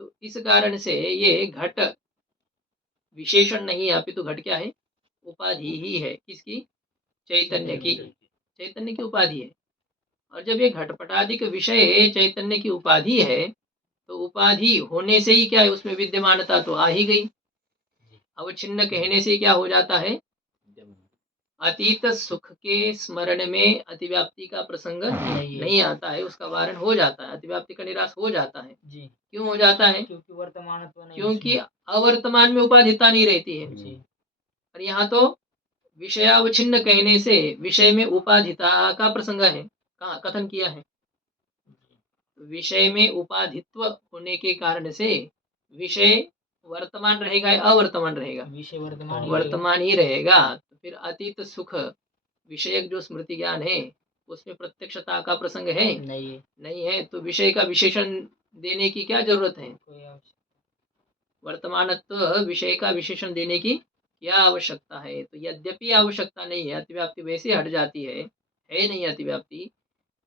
तो इस कारण से ये घट विशेषण नहीं है, अपितु घट क्या है? उपाधि ही है। किसकी? चैतन्य की। चैतन्य की उपाधि है। और जब ये घटपटादिक विषय चैतन्य की उपाधि है, तो उपाधि होने से ही क्या है? उसमें विद्यमानता तो आ ही गई। अवच्छिन्न कहने से क्या हो जाता है? अतीत सुख के स्मरण में अतिव्याप्ति का प्रसंग नहीं आता है, उसका वारण हो जाता है, अतिव्याप्ति का निराश हो जाता है। जी, क्यों हो जाता है? क्योंकि वर्तमान तो नहीं, क्योंकि अवर्तमान में उपाधिता नहीं रहती है। जी, और यहाँ तो विषयावच्छिन्न कहने से विषय में उपाधिता का प्रसंग है, कहाँ कथन किया है? विषय में उपाधित्व होने के कारण से विषय वर्तमान रहेगा या अवर्तमान रहेगा? विषय वर्तमान वर्तमान ही रहेगा। तो फिर अतीत सुख विषयक जो स्मृति ज्ञान है उसमें प्रत्यक्षता का प्रसंग है? नहीं है। तो विषय का विशेषण देने की क्या जरूरत है? वर्तमानत्व विषय का विशेषण देने की क्या आवश्यकता है? तो यद्यपि आवश्यकता नहीं है, अतिव्याप्ति वैसे हट जाती है नहीं अतिव्याप्ति,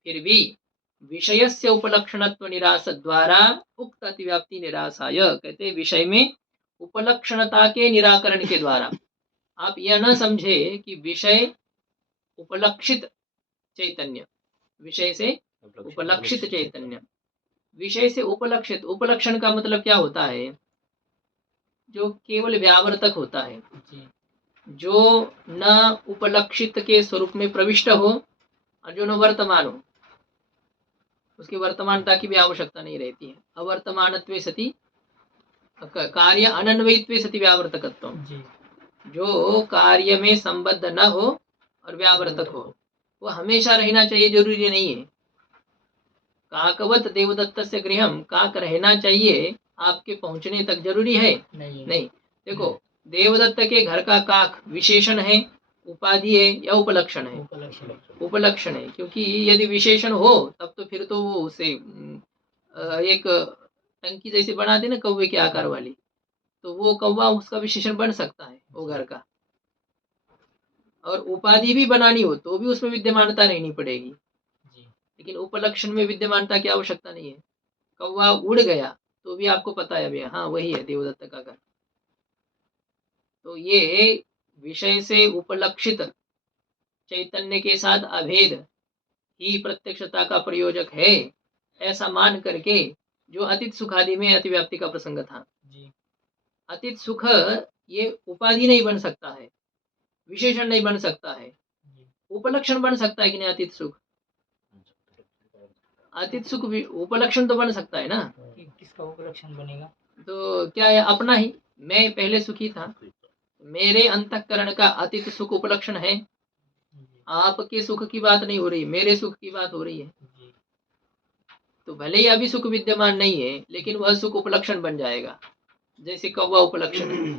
फिर भी विषयस्य उपलक्षणत्व निराश द्वारा उक्त अतिव्याप्ति निराशाय, कहते विषय में उपलक्षणता के निराकरण के द्वारा। आप यह न समझे कि विषय उपलक्षित चैतन्य, विषय से उपलक्षित चैतन्य, विषय से उपलक्षित, उपलक्षण का मतलब क्या होता है? जो केवल व्यावर्तक होता है, जो न उपलक्षित के स्वरूप में प्रविष्ट हो और जो न वर्तमान हो, उसकी वर्तमानता की भी आवश्यकता नहीं रहती है। अवर्तमानत्वे सति कार्य अनन्वयित्वे सति व्यावर्तकत्व, जी जो कार्य में संबद्ध न हो और व्यावर्तक हो वो हमेशा रहना चाहिए, जरूरी नहीं है। काकवत देवदत्तस्य गृहम, काक रहना चाहिए आपके पहुंचने तक जरूरी है नहीं। देखो देवदत्त के घर का काक विशेषण है, उपाधि है या उपलक्षण है? उपलक्षण है, क्योंकि यदि विशेषण हो तब तो फिर तो वो उसे एक टंकी जैसे बना दे ना कौवे के आकार वाली, तो वो कौवा उसका विशेषण बन सकता है वो घर का। और उपाधि भी बनानी हो तो भी उसमें विद्यमानता रहनी पड़ेगी, लेकिन उपलक्षण में विद्यमानता की आवश्यकता नहीं है। कौवा उड़ गया तो भी आपको पता है भैया हाँ वही है देवदत्त का घर। तो ये विषय से उपलक्षित चैतन्य के साथ अभेद ही प्रत्यक्षता का प्रयोजक है, ऐसा मान करके जो अतीत सुख आदि में अतिव्याप्ति का प्रसंग था। अतीत सुख ये उपाधि नहीं बन सकता है, विशेषण नहीं बन सकता है, उपलक्षण बन सकता है कि नहीं? अतीत सुख, अतीत सुख उपलक्षण तो बन सकता है ना। किसका उपलक्षण बनेगा? तो क्या है, अपना ही। मैं पहले सुखी था, मेरे अंतःकरण का अतीत सुख उपलक्षण है। आपके सुख की बात नहीं हो रही, मेरे सुख की बात हो रही है। तो भले ही अभी सुख विद्यमान नहीं है लेकिन वह सुख उपलक्षण बन जाएगा, जैसे कौवा उपलक्षण है।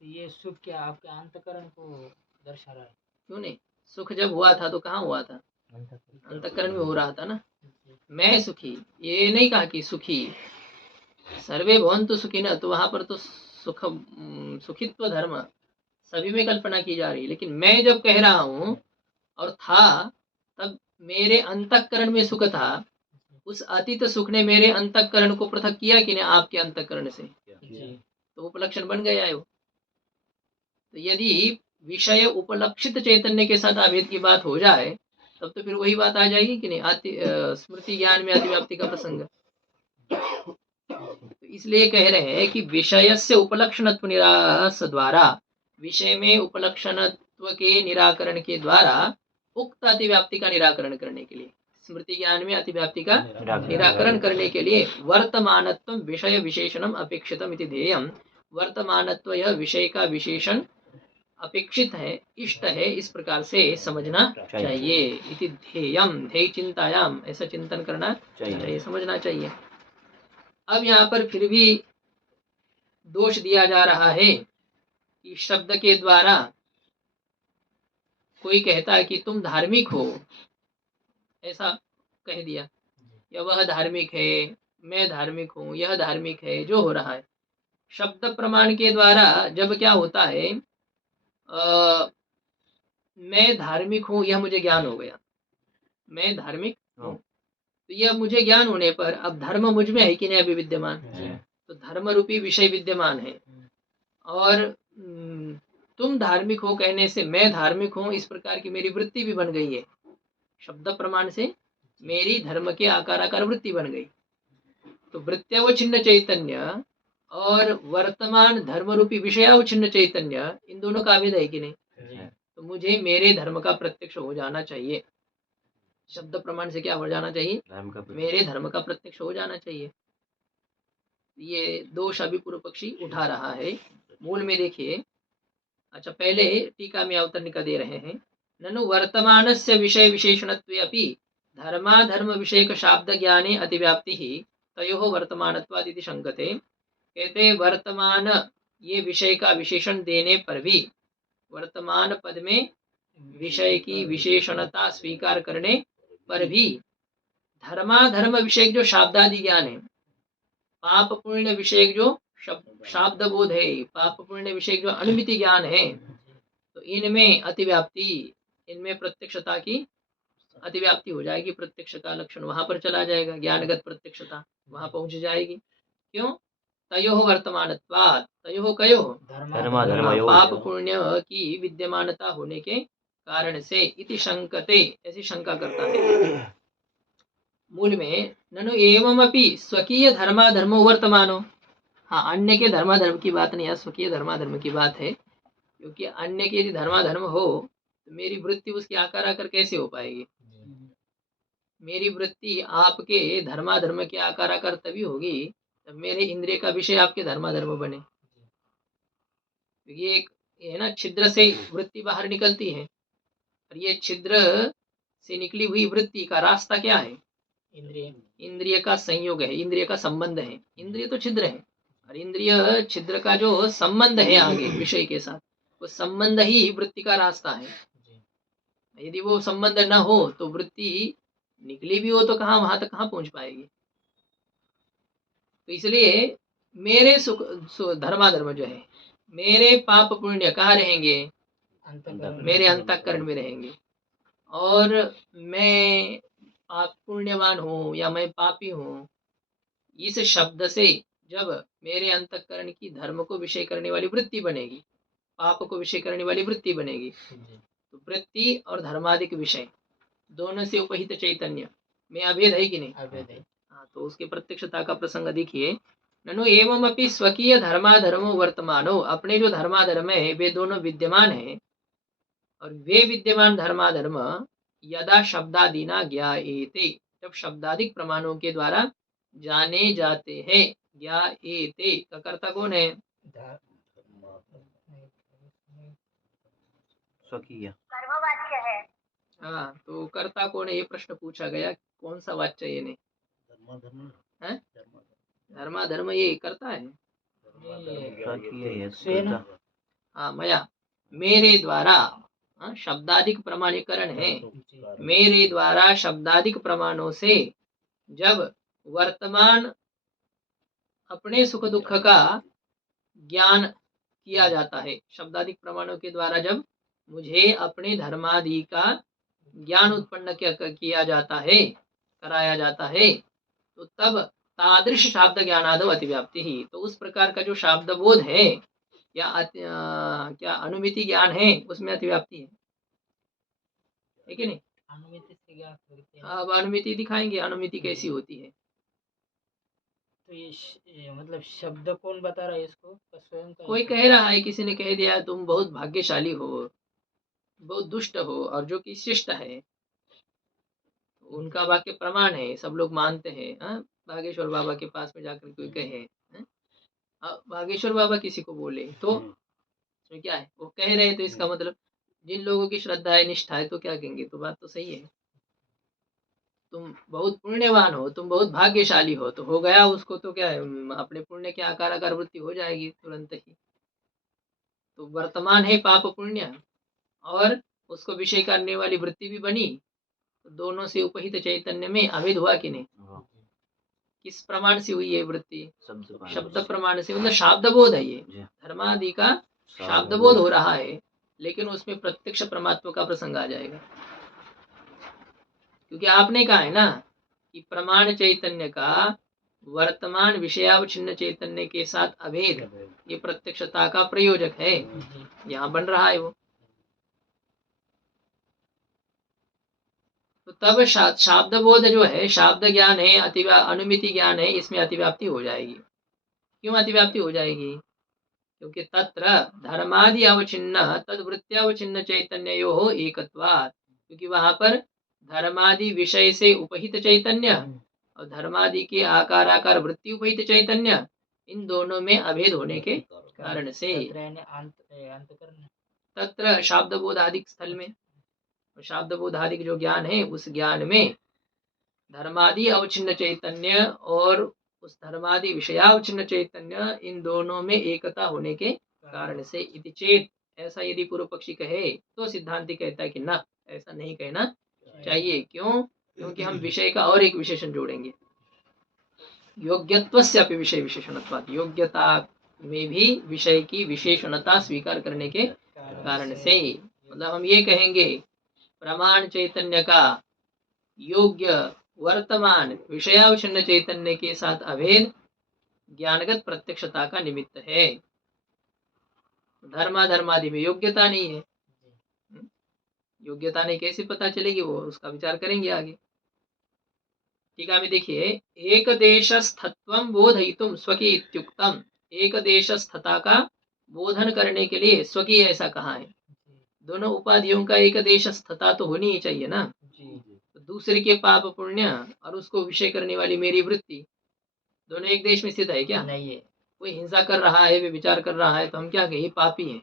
ये सुख क्या आपके अंतःकरण को दर्शा रहा है? क्यों नहीं? सुख जब हुआ था तो कहाँ हुआ था? अंतःकरण में हो रहा था ना। मैं सुखी, ये नहीं कहा कि सुखी सर्वे भवन्तु सुखिनः, तो वहां पर तो सुखित्व धर्म सभी में कल्पना की जा रही है। लेकिन मैं जब कह रहा हूँ और था तब मेरे अंतःकरण में सुख था, उस अतीत सुख ने मेरे अंतःकरण को पृथक किया कि नहीं आपके अंतःकरण से? तो उपलक्षण बन गया है वो। तो यदि विषय उपलक्षित चैतन्य के साथ अभेद की बात हो जाए तब तो फिर वही बात आ जाएगी कि नहीं, स्मृति ज्ञान में अतिव्याप्ति का प्रसंग। तो इसलिए कह रहे हैं कि विषय से उपलक्षणत्व निरास द्वारा, विषय में उपलक्षणत्व के निराकरण के द्वारा उक्त अतिव्याप्ति का निराकरण करने के लिए, स्मृति ज्ञान में अतिव्याप्ति का निराकरण करने के लिए वर्तमानत्व विषय विशेषणम अपेक्षितम इति ध्येयम, वर्तमानत्व यह विषय का विशेषण अपेक्षित है, इष्ट है, इस प्रकार से समझना चाहिए। इति ध्येयम, ध्येय चिंतायाम, ऐसा चिंतन करना चाहिए, समझना चाहिए। अब यहाँ पर फिर भी दोष दिया जा रहा है कि शब्द के द्वारा कोई कहता है कि तुम धार्मिक हो, ऐसा कह दिया, या वह धार्मिक है, मैं धार्मिक हूँ, यह धार्मिक है, जो हो रहा है शब्द प्रमाण के द्वारा। जब क्या होता है, मैं धार्मिक हूँ यह मुझे ज्ञान हो गया, मैं धार्मिक हूँ, तो यह मुझे ज्ञान होने पर अब धर्म मुझ में है कि नहीं? अभी विद्यमान, तो धर्म रूपी विषय विद्यमान है। और तुम धार्मिक हो कहने से मैं धार्मिक हूँ, इस प्रकार की मेरी वृत्ति भी बन गई है। शब्द प्रमाण से मेरी धर्म के आकार वृत्ति बन गई। तो वृत्त्यवच्छिन्न चैतन्य और वर्तमान धर्म रूपी विषयावच्छिन्न चैतन्य, इन दोनों का भेद है कि नहीं? तो मुझे मेरे धर्म का प्रत्यक्ष हो जाना चाहिए। शब्द प्रमाण से क्या हो जाना चाहिए? मेरे धर्म का प्रत्यक्ष हो जाना चाहिए। ये दोष अभी पूर्व पक्षी उठा रहा है। मूल में देखिए, अच्छा पहले टीका में अवतरणिका दे रहे हैं, ननु वर्तमानस्य विषय विशेषणत्वे अपि धर्माधर्म विषयक शाब्द ज्ञाने अतिव्याप्ति ही तयोः वर्तमानत्वात् इति शंकते। कहते वर्तमान ये विषय का विशेषण देने पर भी, वर्तमान पद में विषय की विशेषणता स्वीकार करने पर भी धर्माधर्म विषयक जो शाब्दादि ज्ञान है, पाप पुण्य विषयक जो शाब्द बोध है, पाप पुण्य विषयक जो अनुमिति ज्ञान है, तो इनमें अतिव्याप्ति, इनमें प्रत्यक्षता की अतिव्याप्ति हो जाएगी। प्रत्यक्ष का लक्षण वहां पर चला जाएगा, ज्ञानगत प्रत्यक्षता वहां पहुंच जाएगी। क्यों? तयोः वर्तमानत्वात्, तयोः कयोः? पाप पुण्य की विद्यमानता होने के कारण से, इति शंकते, ऐसी शंका करता है। मूल में ननु एवमपि स्वकीय धर्माधर्मो वर्तमानो, हाँ अन्य के धर्माधर्म की बात नहीं है, स्वकीय धर्माधर्म की बात है। क्योंकि अन्य के यदि धर्माधर्म हो तो मेरी वृत्ति उसकी आकार कैसे हो पाएगी? मेरी वृत्ति आपके धर्माधर्म के आकार तभी होगी तब मेरे इंद्रिय का विषय आपके धर्माधर्म बने। ये एक ये है ना, छिद्र से वृत्ति बाहर निकलती है, और ये छिद्र से निकली हुई वृत्ति का रास्ता क्या है? इंद्रिय इंद्रिय का संयोग है, इंद्रिय का संबंध है। इंद्रिय तो छिद्र है, और इंद्रिय छिद्र का जो संबंध है आगे विषय के साथ, वो संबंध ही वृत्ति का रास्ता है। यदि वो संबंध न हो तो वृत्ति निकली भी हो तो कहाँ, वहां तक कहाँ पहुंच पाएगी। तो इसलिए मेरे धर्माधर्म जो है, मेरे पाप पुण्य कहाँ रहेंगे? मेरे अंतःकरण में रहेंगे। और मैं आप पुण्यवान हूँ या मैं पापी हूँ, इस शब्द से जब मेरे अंतःकरण की धर्म को विषय करने वाली वृत्ति बनेगी, पाप को विषय करने वाली वृत्ति बनेगी, तो वृत्ति और धर्मादिक विषय दोनों से उपहित चैतन्य में अभेद है कि नहीं? अभेद है। हाँ, तो उसके प्रत्यक्षता का प्रसंग देखिए। ननु एवमपि स्वकीय धर्माधर्मो वर्तमानो, अपने जो धर्माधर्म है वे दोनों विद्यमान है, और वे विद्यमान धर्माधर्म यदा शब्दादीना ज्ञायेते, जब शब्दादिक प्रमाणों के द्वारा जाने जाते हैं। ज्ञायेते का कर्ता कौन है? स्वकीय कर्मवाच्य है। हाँ, तो कर्ता कौन है ये प्रश्न पूछा गया, कौन सा वाच्य ये नहीं? धर्माधर्म ये करता है। हाँ, मया मेरे द्वारा, हाँ, शब्दादिक प्रमाणीकरण है। मेरे द्वारा शब्दादिक प्रमाणों से जब वर्तमान अपने सुख दुख का ज्ञान किया जाता है, शब्दादिक प्रमाणों के द्वारा जब मुझे अपने धर्मादि का ज्ञान उत्पन्न किया जाता है, कराया जाता है, तो तब तादृश शब्द ज्ञानादो अतिव्याप्ति ही, तो उस प्रकार का जो शब्द बोध है या क्या अनुमिति ज्ञान है, उसमें अतिव्याप्ति है कि नहीं? अनुमिति से ज्ञान करते हैं। अब अनुमिति दिखाएंगे, अनुमिति कैसी होती है। तो ये मतलब शब्द कौन बता रहा है इसको? स्वयं का कोई कह रहा है, किसी ने कह दिया तुम बहुत भाग्यशाली हो, बहुत दुष्ट हो, और जो कि शिष्ट है उनका वाक्य प्रमाण है, सब लोग मानते हैं। बागेश्वर बाबा के पास में जाकर कोई कहे, बागेश्वर बाबा किसी को बोले तो क्या है, वो कह रहे हैं, तो इसका मतलब जिन लोगों की श्रद्धा है, निष्ठा है, तो क्या कहेंगे, तो बात तो सही है, तुम बहुत पुण्यवान हो, तुम बहुत भाग्यशाली हो, तो हो गया उसको, तो क्या है, अपने पुण्य के आकार वृत्ति हो जाएगी तुरंत ही। तो वर्तमान है पाप पुण्य, और उसको विषय करने वाली वृत्ति भी बनी, तो दोनों से उपहित चैतन्य में अभेद हुआ कि नहीं? किस प्रमाण से हुई है वृत्ति? शब्द प्रमाण से, मतलब शाब्द बोध है, ये धर्मादि का शाब्द बोध हो रहा है, लेकिन उसमें प्रत्यक्ष परमात्मा का प्रसंग आ जाएगा, क्योंकि आपने कहा है ना कि प्रमाण चैतन्य का वर्तमान विषयावच्छिन्न चैतन्य के साथ अभेद, ये प्रत्यक्षता का प्रयोजक है, यहाँ बन रहा है वो। तो तब शाब्द बोध जो है, शाब्द ज्ञान है, अनुमिति ज्ञान है, इसमें अतिव्याप्ति हो जाएगी। क्यों अतिव्याप्ति हो जाएगी? क्योंकि तत्र धर्मादि अवचिन्न तद्वृत्त्यावचिन्न चैतन्योः एकत्वात्, क्योंकि वहां पर धर्मादि विषय से उपहित चैतन्य और धर्मादि के आकार वृत्ति उपहित चैतन्य, इन दोनों में अभेद होने के कारण से तत्र शाब्द बोधादिक स्थल में, शाब्द बोधादिक जो ज्ञान है, उस ज्ञान में धर्मादि अवचिन्न चैतन्य और उस धर्मादि विषयावचिन्न चैतन्य, इन दोनों में एकता होने के कारण से इति चेत, ऐसा यदि पूर्व पक्षी कहे तो सिद्धांति कहता है कि ना, ऐसा नहीं कहना चाहिए। क्यों? क्योंकि हम विषय का और एक विशेषण जोड़ेंगे, योग्यत्वस्यापि विषय विशेषणत्वात्, योग्यता में भी विषय की विशेषणता स्वीकार करने के कारण से, मतलब हम ये कहेंगे प्रमाण चैतन्य का योग्य वर्तमान विषयावच्छिन्न चैतन्य के साथ अभेद ज्ञानगत प्रत्यक्षता का निमित्त है। धर्मादि में योग्यता नहीं है, योग्यता नहीं कैसे पता चलेगी, वो उसका विचार करेंगे आगे। ठीक है, देखिए, एक देशस्थत्वं बोधयितुं स्वकीय इत्युक्तम, एक देशस्थता का बोधन करने के लिए स्वकीय ऐसा कहा है। दोनों उपाधियों का एक देशस्थता तो होनी ही चाहिए ना, दूसरे के पाप पुण्य और उसको विषय करने वाली मेरी वृत्ति, दोनों एक देश में स्थित है क्या? नहीं है। कोई हिंसा कर रहा है, वे विचार कर रहा है, तो हम क्या कहें? पापी है।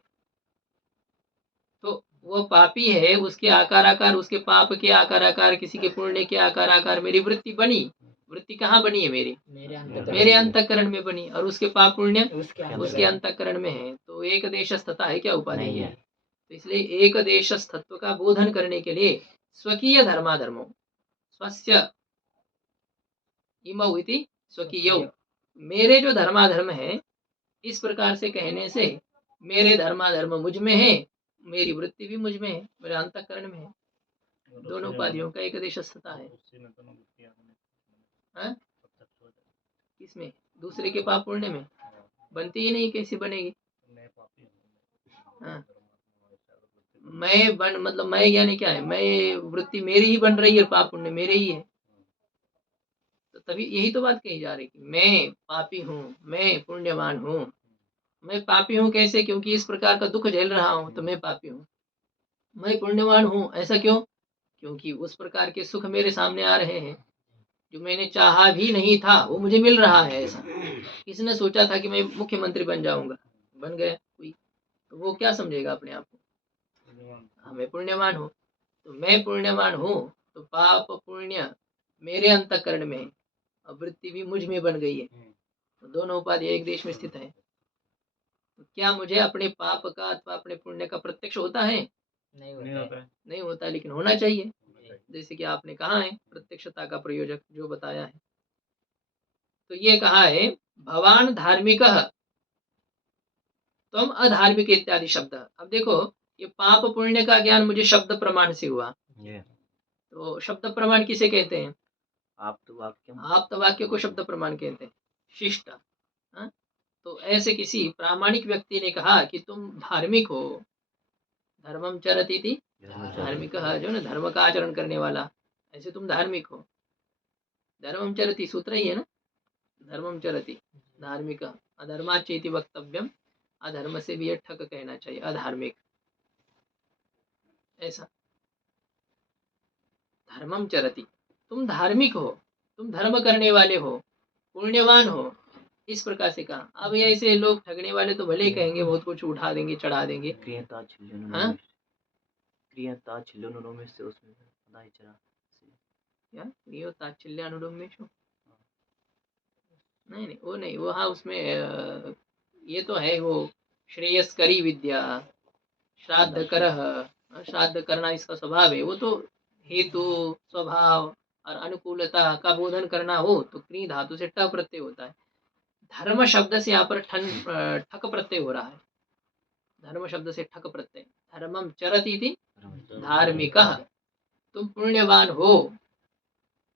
तो वो पापी है, उसके आकार आकार, उसके पाप के आकार आकार, किसी के पुण्य के आकार आकार मेरी वृत्ति बनी। वृत्ति कहाँ बनी है मेरी? मेरे अंतःकरण में बनी। और उसके पाप पुण्य उसके अंतःकरण में है। तो एक देशस्थता है क्या उपाधि? नहीं है। है। तो इसलिए एक देशस्थत्व का बोधन करने के लिए स्वकीय धर्माधर्मो स्वस्य इमौ इति स्वकीयौ, मेरे जो धर्माधर्म है, इस प्रकार से कहने से मेरे धर्माधर्म मुझ में है, मेरी वृत्ति भी मुझ में है, मेरे अंतःकरण में है। दोनों उपाधियों का एक देशस्थता है। हाँ? किसमें? दूसरे के पाप पुण्य में बनती ही नहीं, कैसी बनेगी? हाँ। मतलब मैं यानी क्या है? मैं वृत्ति मेरी ही बन रही है, पाप पुण्य मेरे ही है। तो तभी यही तो बात कही जा रही है, मैं पापी हूँ, मैं पुण्यवान हूँ। मैं पापी हूँ कैसे? क्योंकि इस प्रकार का दुख झेल रहा हूँ, तो मैं पापी हूँ। मैं पुण्यवान हूँ, ऐसा क्यों? क्योंकि उस प्रकार के सुख मेरे सामने आ रहे हैं जो मैंने चाहा भी नहीं था, वो मुझे मिल रहा है। ऐसा किसने सोचा था कि मैं मुख्यमंत्री बन जाऊंगा? बन गया कोई, तो वो क्या समझेगा अपने आप को? हाँ, मैं पुण्यवान हूँ। तो मैं पुण्यवान हूँ, तो पाप पुण्य मेरे अंतःकरण में है, और वृत्ति भी मुझ में बन गई है। तो दोनों उपाधि एक देश में स्थित है। तो क्या मुझे अपने पाप का अथवा अपने पुण्य का प्रत्यक्ष होता है? नहीं होता, लेकिन होना चाहिए। जैसे कि आपने कहा है, प्रत्यक्षता का प्रयोजक जो बताया है। तो ये कहा है भवान धार्मिक तुम अधार्मिक इत्यादि शब्द। अब देखो, ये पाप पुण्य का ज्ञान मुझे शब्द प्रमाण से हुआ। तो शब्द प्रमाण किसे कहते हैं? आप वाक्य को शब्द प्रमाण कहते हैं। शिष्ट। हाँ? तो ऐसे किसी प्रामाणिक व्यक्ति ने कहा कि तुम धार्मिक हो, धर्मम चरति थी, धार्मिक जो ना धर्म का आचरण करने वाला, ऐसे तुम धार्मिक हो। धर्मम चरति सूत्र ही है ना, धर्मम चरति धार्मिक, अधर्माचेति वक्तव्यम, अधर्म से भी ठक कहना चाहिए, अधार्मिक। ऐसा धर्मम चरति, तुम धार्मिक हो, तुम धर्म करने वाले हो, पुण्यवान हो, इस प्रकार से कहा। अब ऐसे लोग ठगने वाले तो भले ही कहेंगे, बहुत कुछ उठा देंगे, चढ़ा देंगे। हाँ? नहीं, वो नहीं, वो हाँ उसमें ये तो है, वो श्रेयस्करी विद्या, श्राद्ध करह, श्राद्ध करना इसका स्वभाव है। वो तो हेतु, स्वभाव और अनुकूलता का बोधन करना हो तो क्री धातु से ट प्रत्यय होता है। धर्म शब्द से यहाँ पर ठक प्रत्यय हो रहा है। धर्म शब्द से ठक प्रत्यय, धर्मम चरति थी धार्मिक, तुम पुण्यवान हो,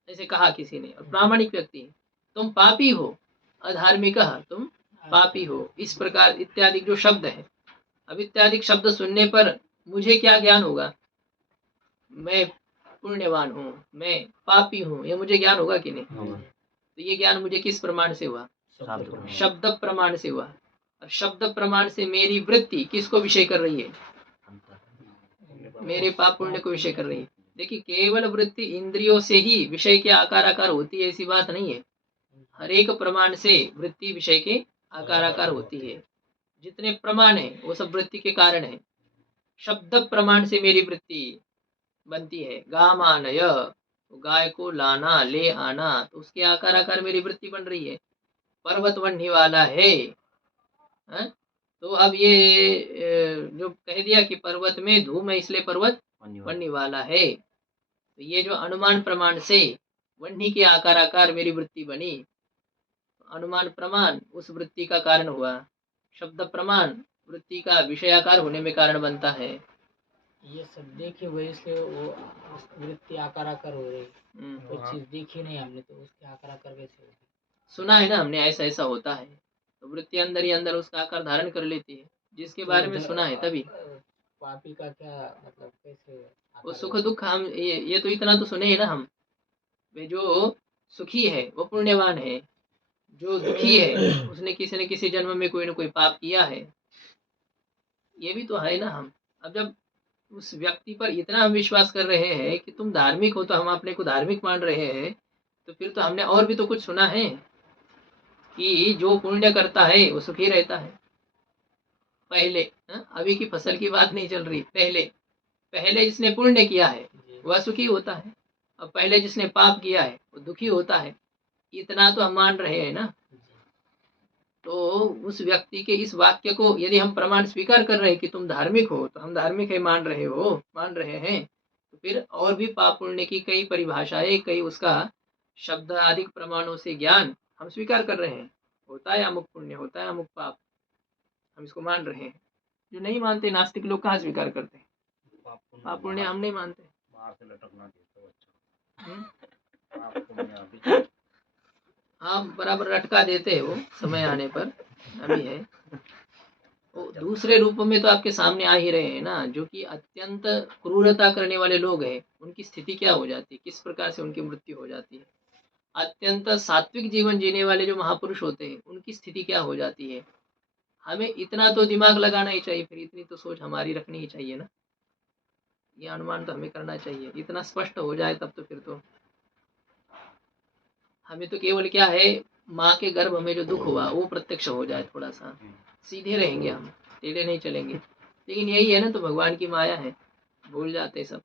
ऐसे कहा किसी ने। और प्रामाणिक व्यक्ति, तुम पापी हो, अधार्मिक, तुम पापी हो, इस प्रकार इत्यादि जो शब्द है। अब इत्यादि शब्द सुनने पर मुझे क्या ज्ञान होगा? मैं पुण्यवान हूँ, मैं पापी हूँ, ये मुझे ज्ञान होगा कि नहीं? तो ये ज्ञान मुझे किस प्रमाण से हुआ? शब्द प्रमाण से हुआ। और शब्द प्रमाण से मेरी वृत्ति किसको विषय कर रही है? मेरे पाप पुण्य को विषय कर रही है। देखिए, केवल वृत्ति इंद्रियों से ही विषय के आकार आकार होती है, ऐसी बात नहीं है। हर एक प्रमाण से वृत्ति विषय के आकार आकार होती है। जितने प्रमाण है वो सब वृत्ति के कारण है। शब्द प्रमाण से मेरी वृत्ति बनती है। गामानय, तो गाय को लाना, ले आना, तो उसके आकार आकार मेरी वृत्ति बन रही है। पर्वत बनने वाला है, तो अब ये जो कह दिया कि पर्वत में धूम है इसलिए पर्वत बनने वाला है, तो ये जो अनुमान प्रमाण से वन्नी के आकार आकार मेरी वृत्ति बनी, अनुमान प्रमाण उस वृत्ति का कारण हुआ। शब्द प्रमाण वृत्ति का विषयाकार होने में कारण बनता है। ये सब देखे वजह से वो वृत्ति आकार आकार हो रही। कोई चीज देखी नहीं हमने, तो उसके आकार आकार कैसे होगी? सुना है ना हमने, ऐसा ऐसा होता है, तो वृत्ति अंदर ही अंदर उसका आकार धारण कर लेती है, जिसके बारे में सुना है। तभी पापी का क्या मतलब, कैसे वो सुख दुख, हम ये तो इतना तो सुने हैं ना हम, वे जो सुखी है वो पुण्यवान है, जो दुखी है उसने किसी न किसी जन्म में कोई न कोई पाप किया है, ये भी तो है ना हम। अब जब उस व्यक्ति पर इतना हम विश्वास कर रहे हैं कि तुम धार्मिक हो, तो हम अपने को धार्मिक मान रहे हैं, तो फिर तो हमने और भी तो कुछ सुना है। कि जो पुण्य करता है वो सुखी रहता है। पहले अभी की फसल की बात नहीं चल रही, पहले जिसने पुण्य किया है वह सुखी होता है, और पहले जिसने पाप किया है वो दुखी होता है। इतना तो हम मान रहे हैं ना। तो उस व्यक्ति के इस वाक्य को यदि हम प्रमाण स्वीकार कर रहे हैं कि तुम धार्मिक हो, तो हम धार्मिक है मान रहे हैं, तो फिर और भी पाप पुण्य की कई परिभाषाएं, कई उसका शब्द आदि प्रमाणों से ज्ञान हम स्वीकार कर रहे हैं। होता है अमुक पुण्य, होता है अमुक पाप, हम इसको मान रहे हैं। जो नहीं मानते नास्तिक लोग कहाँ स्वीकार करते हैं? पाप पुण्य हम नहीं मानते। बाहर से लटकना चाहिए तो अच्छा। हम्म? पाप पुण्य अभी हाँ, बराबर लटका देते हैं वो समय आने पर, अभी है वो दूसरे रूप में तो आपके सामने आ ही रहे हैं ना। जो कि अत्यंत क्रूरता करने वाले लोग हैं, उनकी स्थिति क्या हो जाती है, किस प्रकार से उनकी मृत्यु हो जाती है। अत्यंत सात्विक जीवन जीने वाले जो महापुरुष होते हैं, उनकी स्थिति क्या हो जाती है। हमें इतना तो दिमाग लगाना ही चाहिए, फिर इतनी तो सोच हमारी रखनी ही चाहिए ना। ये अनुमान तो हमें करना चाहिए, इतना स्पष्ट हो जाए तब तो फिर तो हमें तो केवल क्या है, माँ के गर्भ में जो दुख हुआ वो प्रत्यक्ष हो जाए, थोड़ा सा सीधे रहेंगे हम, टेढ़े नहीं चलेंगे। लेकिन यही है ना, तो भगवान की माया है, भूल जाते, सब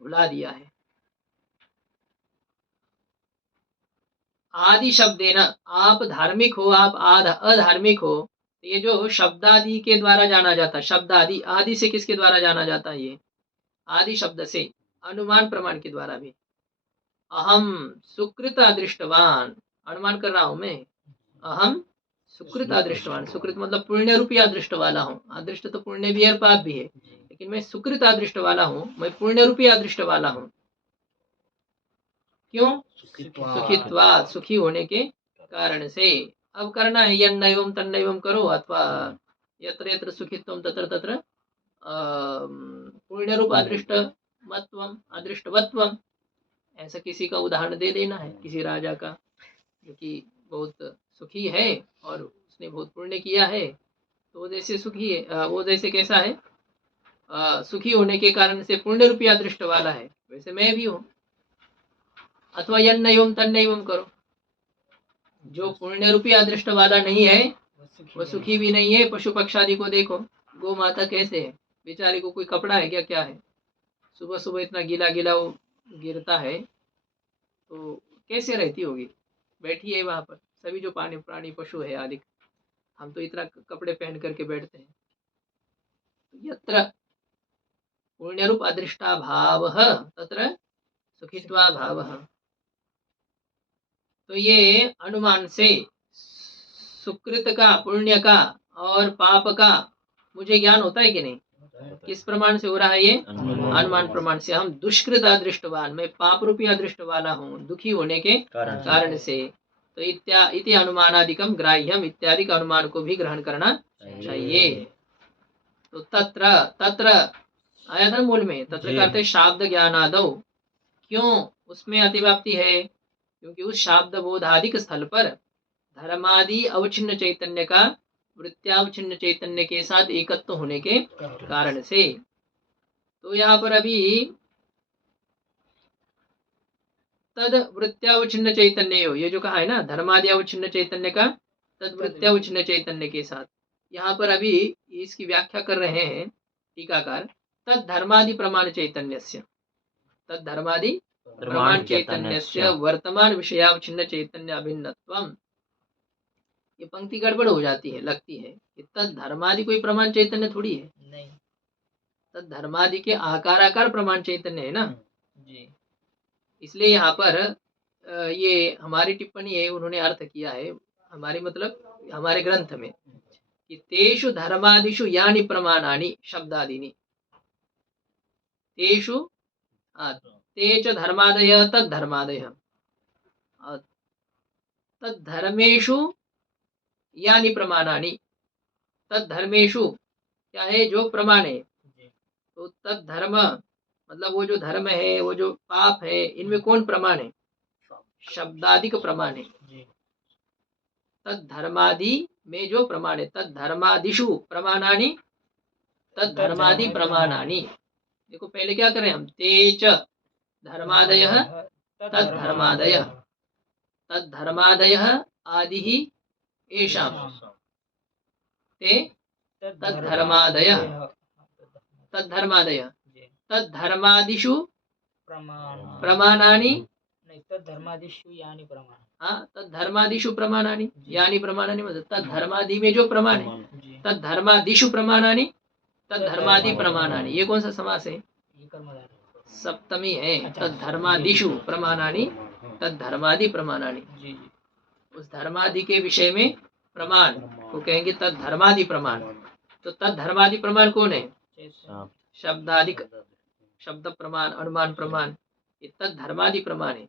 भुला दिया है। आदि शब्द है ना, आप धार्मिक हो, आप अधार्मिक हो, तो ये जो शब्द आदि के द्वारा जाना जाता है, शब्द आदि, आदि से किसके द्वारा जाना जाता है? ये आदि शब्द से, अनुमान प्रमाण के द्वारा भी। अहम सुकृत अदृष्टवान, अनुमान कर रहा हूं मैं, अहम सुकृत अदृष्टवान, सुकृत मतलब पुण्य रूपी अदृष्ट वाला हूँ। अदृष्ट तो पुण्य भी है, पाप भी है, लेकिन मैं सुकृत अदृष्ट वाला हूँ, मैं पुण्य रूपी अदृष्ट वाला हूँ। क्यों? सुखित्वात्, सुखी होने के कारण से। अब करना है यन्नैवं तन्नैवं करो, अथवा यत्र यत्र सुखित्वं तत्र तत्र पुण्य रूप अदृष्टमत्वम अदृष्टवत्वम, ऐसा किसी का उदाहरण दे देना है, किसी राजा का जो कि बहुत सुखी है और उसने बहुत पुण्य किया है, तो वो जैसे सुखी है, वो जैसे कैसा है, सुखी होने के कारण से पुण्य रूपी अदृष्ट वाला है, वैसे मैं भी हूँ। अथवा यन्नैवं तन्नैवं करो, जो पुण्य रूपी अदृष्ट वाला नहीं है वो सुखी भी नहीं है। पशु पक्षादि को देखो, गौ माता कैसे है, बेचारी को कोई कपड़ा है क्या? क्या है? सुबह सुबह इतना गीला गीला वो गिरता है, तो कैसे रहती होगी? बैठी है वहां पर। सभी जो प्राणी पशु है आदि, हम तो इतना कपड़े पहन करके बैठते हैं। यत्र पुण्य रूप अदृष्टा भाव तत्र सुखित्वा भाव। तो ये अनुमान से सुकृत का, पुण्य का और पाप का मुझे ज्ञान होता है कि नहीं? किस प्रमाण से हो रहा है ये? अनुमान प्रमाण से। हम दुष्कृत अदृष्टवान, मैं पाप रूपी अदृष्ट वाला हूँ, दुखी होने के कारण से। तो इति अनुमानादिकम ग्राह्यम, इत्यादि का अनुमान को भी ग्रहण करना चाहिए। तो तत्र आया था मूल में, तत्र करते शाब्द ज्ञानादौ। क्यों उसमें अतिव्याप्ति है? क्योंकि उस शाब्द बोधादिक स्थल पर धर्मादि अवच्छिन्न चैतन्य का वृत्त्यावच्छिन्न चैतन्य के साथ एकत्व होने के कारण से। तो यहाँ पर अभी तद वृत्त्यावच्छिन्न चैतन्य हो, ये जो कहा है ना, धर्मादि अवच्छिन्न चैतन्य का तद वृत्त्यावच्छिन्न चैतन्य के साथ, यहाँ पर अभी इसकी व्याख्या कर रहे हैं टीकाकार। तद धर्मादि प्रमाण चैतन्यस्य, तद धर्मादि प्रमाण चैतन्यस्य वर्तमान विषयावच्छिन्न चैतन्य अभिन्नत्वम। ये पंक्ति गड़बड़ हो जाती है, लगती है कि तद धर्मादि कोई प्रमाण चैतन्य थोड़ी है। नहीं तद धर्मादि के आकार प्रमाण चैतन्य है ना जी। इसलिए यहाँ पर ये हमारी टिप्पणी है, उन्होंने अर्थ किया है, हमारी मतलब हमारे ग्रंथ में, कि तेषु धर्मादिषु यानि प्रमाणानि शब्दादीनि, तेषु ते च धर्मादयः तद धर्मादयः, तद धर्मेषु यानि प्रमाणानि, तद धर्मेषु क्या है? जो प्रमाण है। तो तद धर्म मतलब वो जो धर्म है, वो जो पाप है, इनमें कौन प्रमाण है? शब्दादिक प्रमाण है। तद धर्मादि में जो प्रमाण है, तद धर्मादिषु प्रमाणानि तद धर्मादि प्रमाणानि। देखो पहले क्या करें हम, तेच धर्मादयः तद धर्मादयः, तद धर्मादयः आदि ही येषां ते तद्धर्मादयः तद्धर्मादयः तद्धर्मादिषु प्रमाणानि नहीं तद्धर्मादिषु यानी प्रमाण हाँ तद्धर्मादिषु प्रमाणानि यानी प्रमाणानि मतलब तद्धर्मादि में जो प्रमाण है जी तद्धर्मादिषु प्रमाणानि तद्धर्मादि प्रमाणानि ये कौन सा समास है ये कर्मधारय सप्तमी है अच्छा। तद्धर्मादिषु प्रमाणानि तद्धर्मादि प्रमाणानि जी जी उस धर्मादि के विषय में प्रमाण को कहेंगे तद्धर्मादि प्रमाण तो तद्धर्मादि प्रमाण कौन है चैतन्य शब्दादि शब्द प्रमाण अनुमान प्रमाण ये तद्धर्मादि प्रमाण है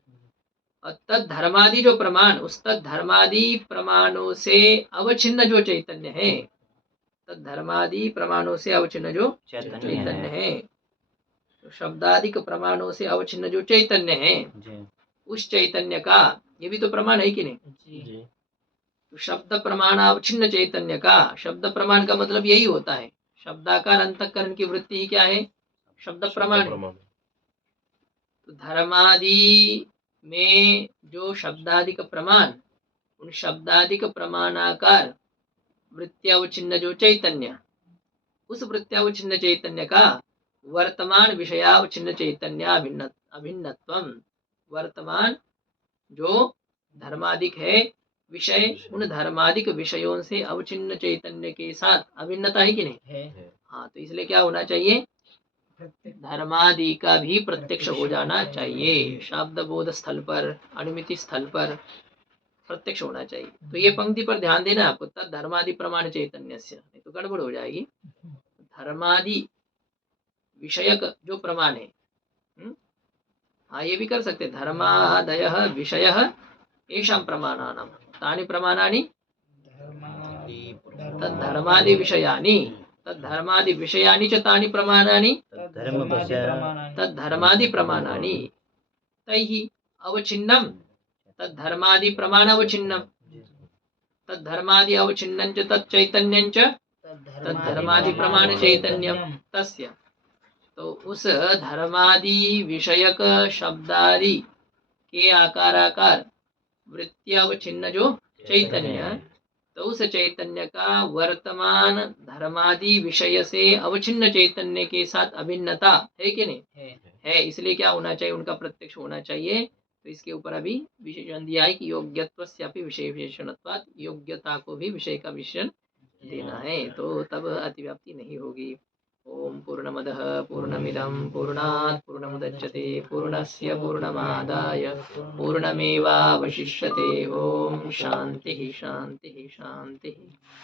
और तद्धर्मादि जो प्रमाण उस तद्धर्मादि प्रमाणों से अवच्छिन्न जो चैतन्य है तद्धर्मादि प्रमाणों से अवच्छिन्न जो चैतन्य है तो शब्दादिक प्रमाणों से अवच्छिन्न जो चैतन्य है उस चैतन्य का ये भी तो प्रमाण है कि नहीं जी तो शब्द प्रमाण अवच्छिन्न चैतन्य का शब्द प्रमाण का मतलब यही होता है शब्दाकार अंतःकरण की वृत्ति ही क्या है शब्द प्रमाण है तो धर्मादि में जो शब्दादिक प्रमाण उन शब्दादिक प्रमाणाकार वृत्त्यावच्छिन्न जो चैतन्य उस वृत्त्यावच्छिन्न चैतन्य का वर्तमान विषयावच्छिन्न चैतन्य अभिन्नत्वम वर्तमान जो धर्मादिक है विषय उन धर्मादिक विषयों से अवच्छिन्न चैतन्य के साथ अभिन्नता है कि नहीं है हाँ तो इसलिए क्या होना चाहिए धर्मादि का भी प्रत्यक्ष हो जाना चाहिए शब्द बोध स्थल पर अनुमिति स्थल पर प्रत्यक्ष होना चाहिए तो ये पंक्ति पर ध्यान देना आपको तद धर्मादि प्रमाण चैतन्य से नहीं तो गड़बड़ हो जाएगी धर्मादि विषयक जो प्रमाण है हाँ ये भी कर सकते धर्मादय विषय येषां प्रमाणानां तानि प्रमाणानि तद्धर्मादि विषयानि तद्धर्मादि विषयानि च तानि प्रमाणानि तद्धर्मादि प्रमाणानि तैः अवच्छिन्नं तद्धर्मादि प्रमाण अवच्छिन्नं तद्धर्मादि अवच्छिन्नं च तच्चैतन्यं च तद्धर्मादि प्रमाण चैतन्यम तस्य तो उस धर्मादि विषयक शब्दादि के आकाराकार वृत्त्यावच्छिन्न जो चैतन्य तो उस चैतन्य का वर्तमान धर्मादि विषय से अवच्छिन्न चैतन्य के साथ अभिन्नता है कि नहीं है इसलिए क्या होना चाहिए उनका प्रत्यक्ष होना चाहिए तो इसके ऊपर अभी विशेषण दिया है कि योग्यत्वस्यापि विषय विशेषणत्वात् योग्यता को भी विषय का विशेषण देना है तो तब अतिव्याप्ति नहीं होगी ओम पूर्णमदः पूर्णमिदं पूर्णात् पूर्णमुदच्यते पूर्णस्य पूर्णमादाय पूर्णमेवावशिष्यते ओम शांति शांति शांति।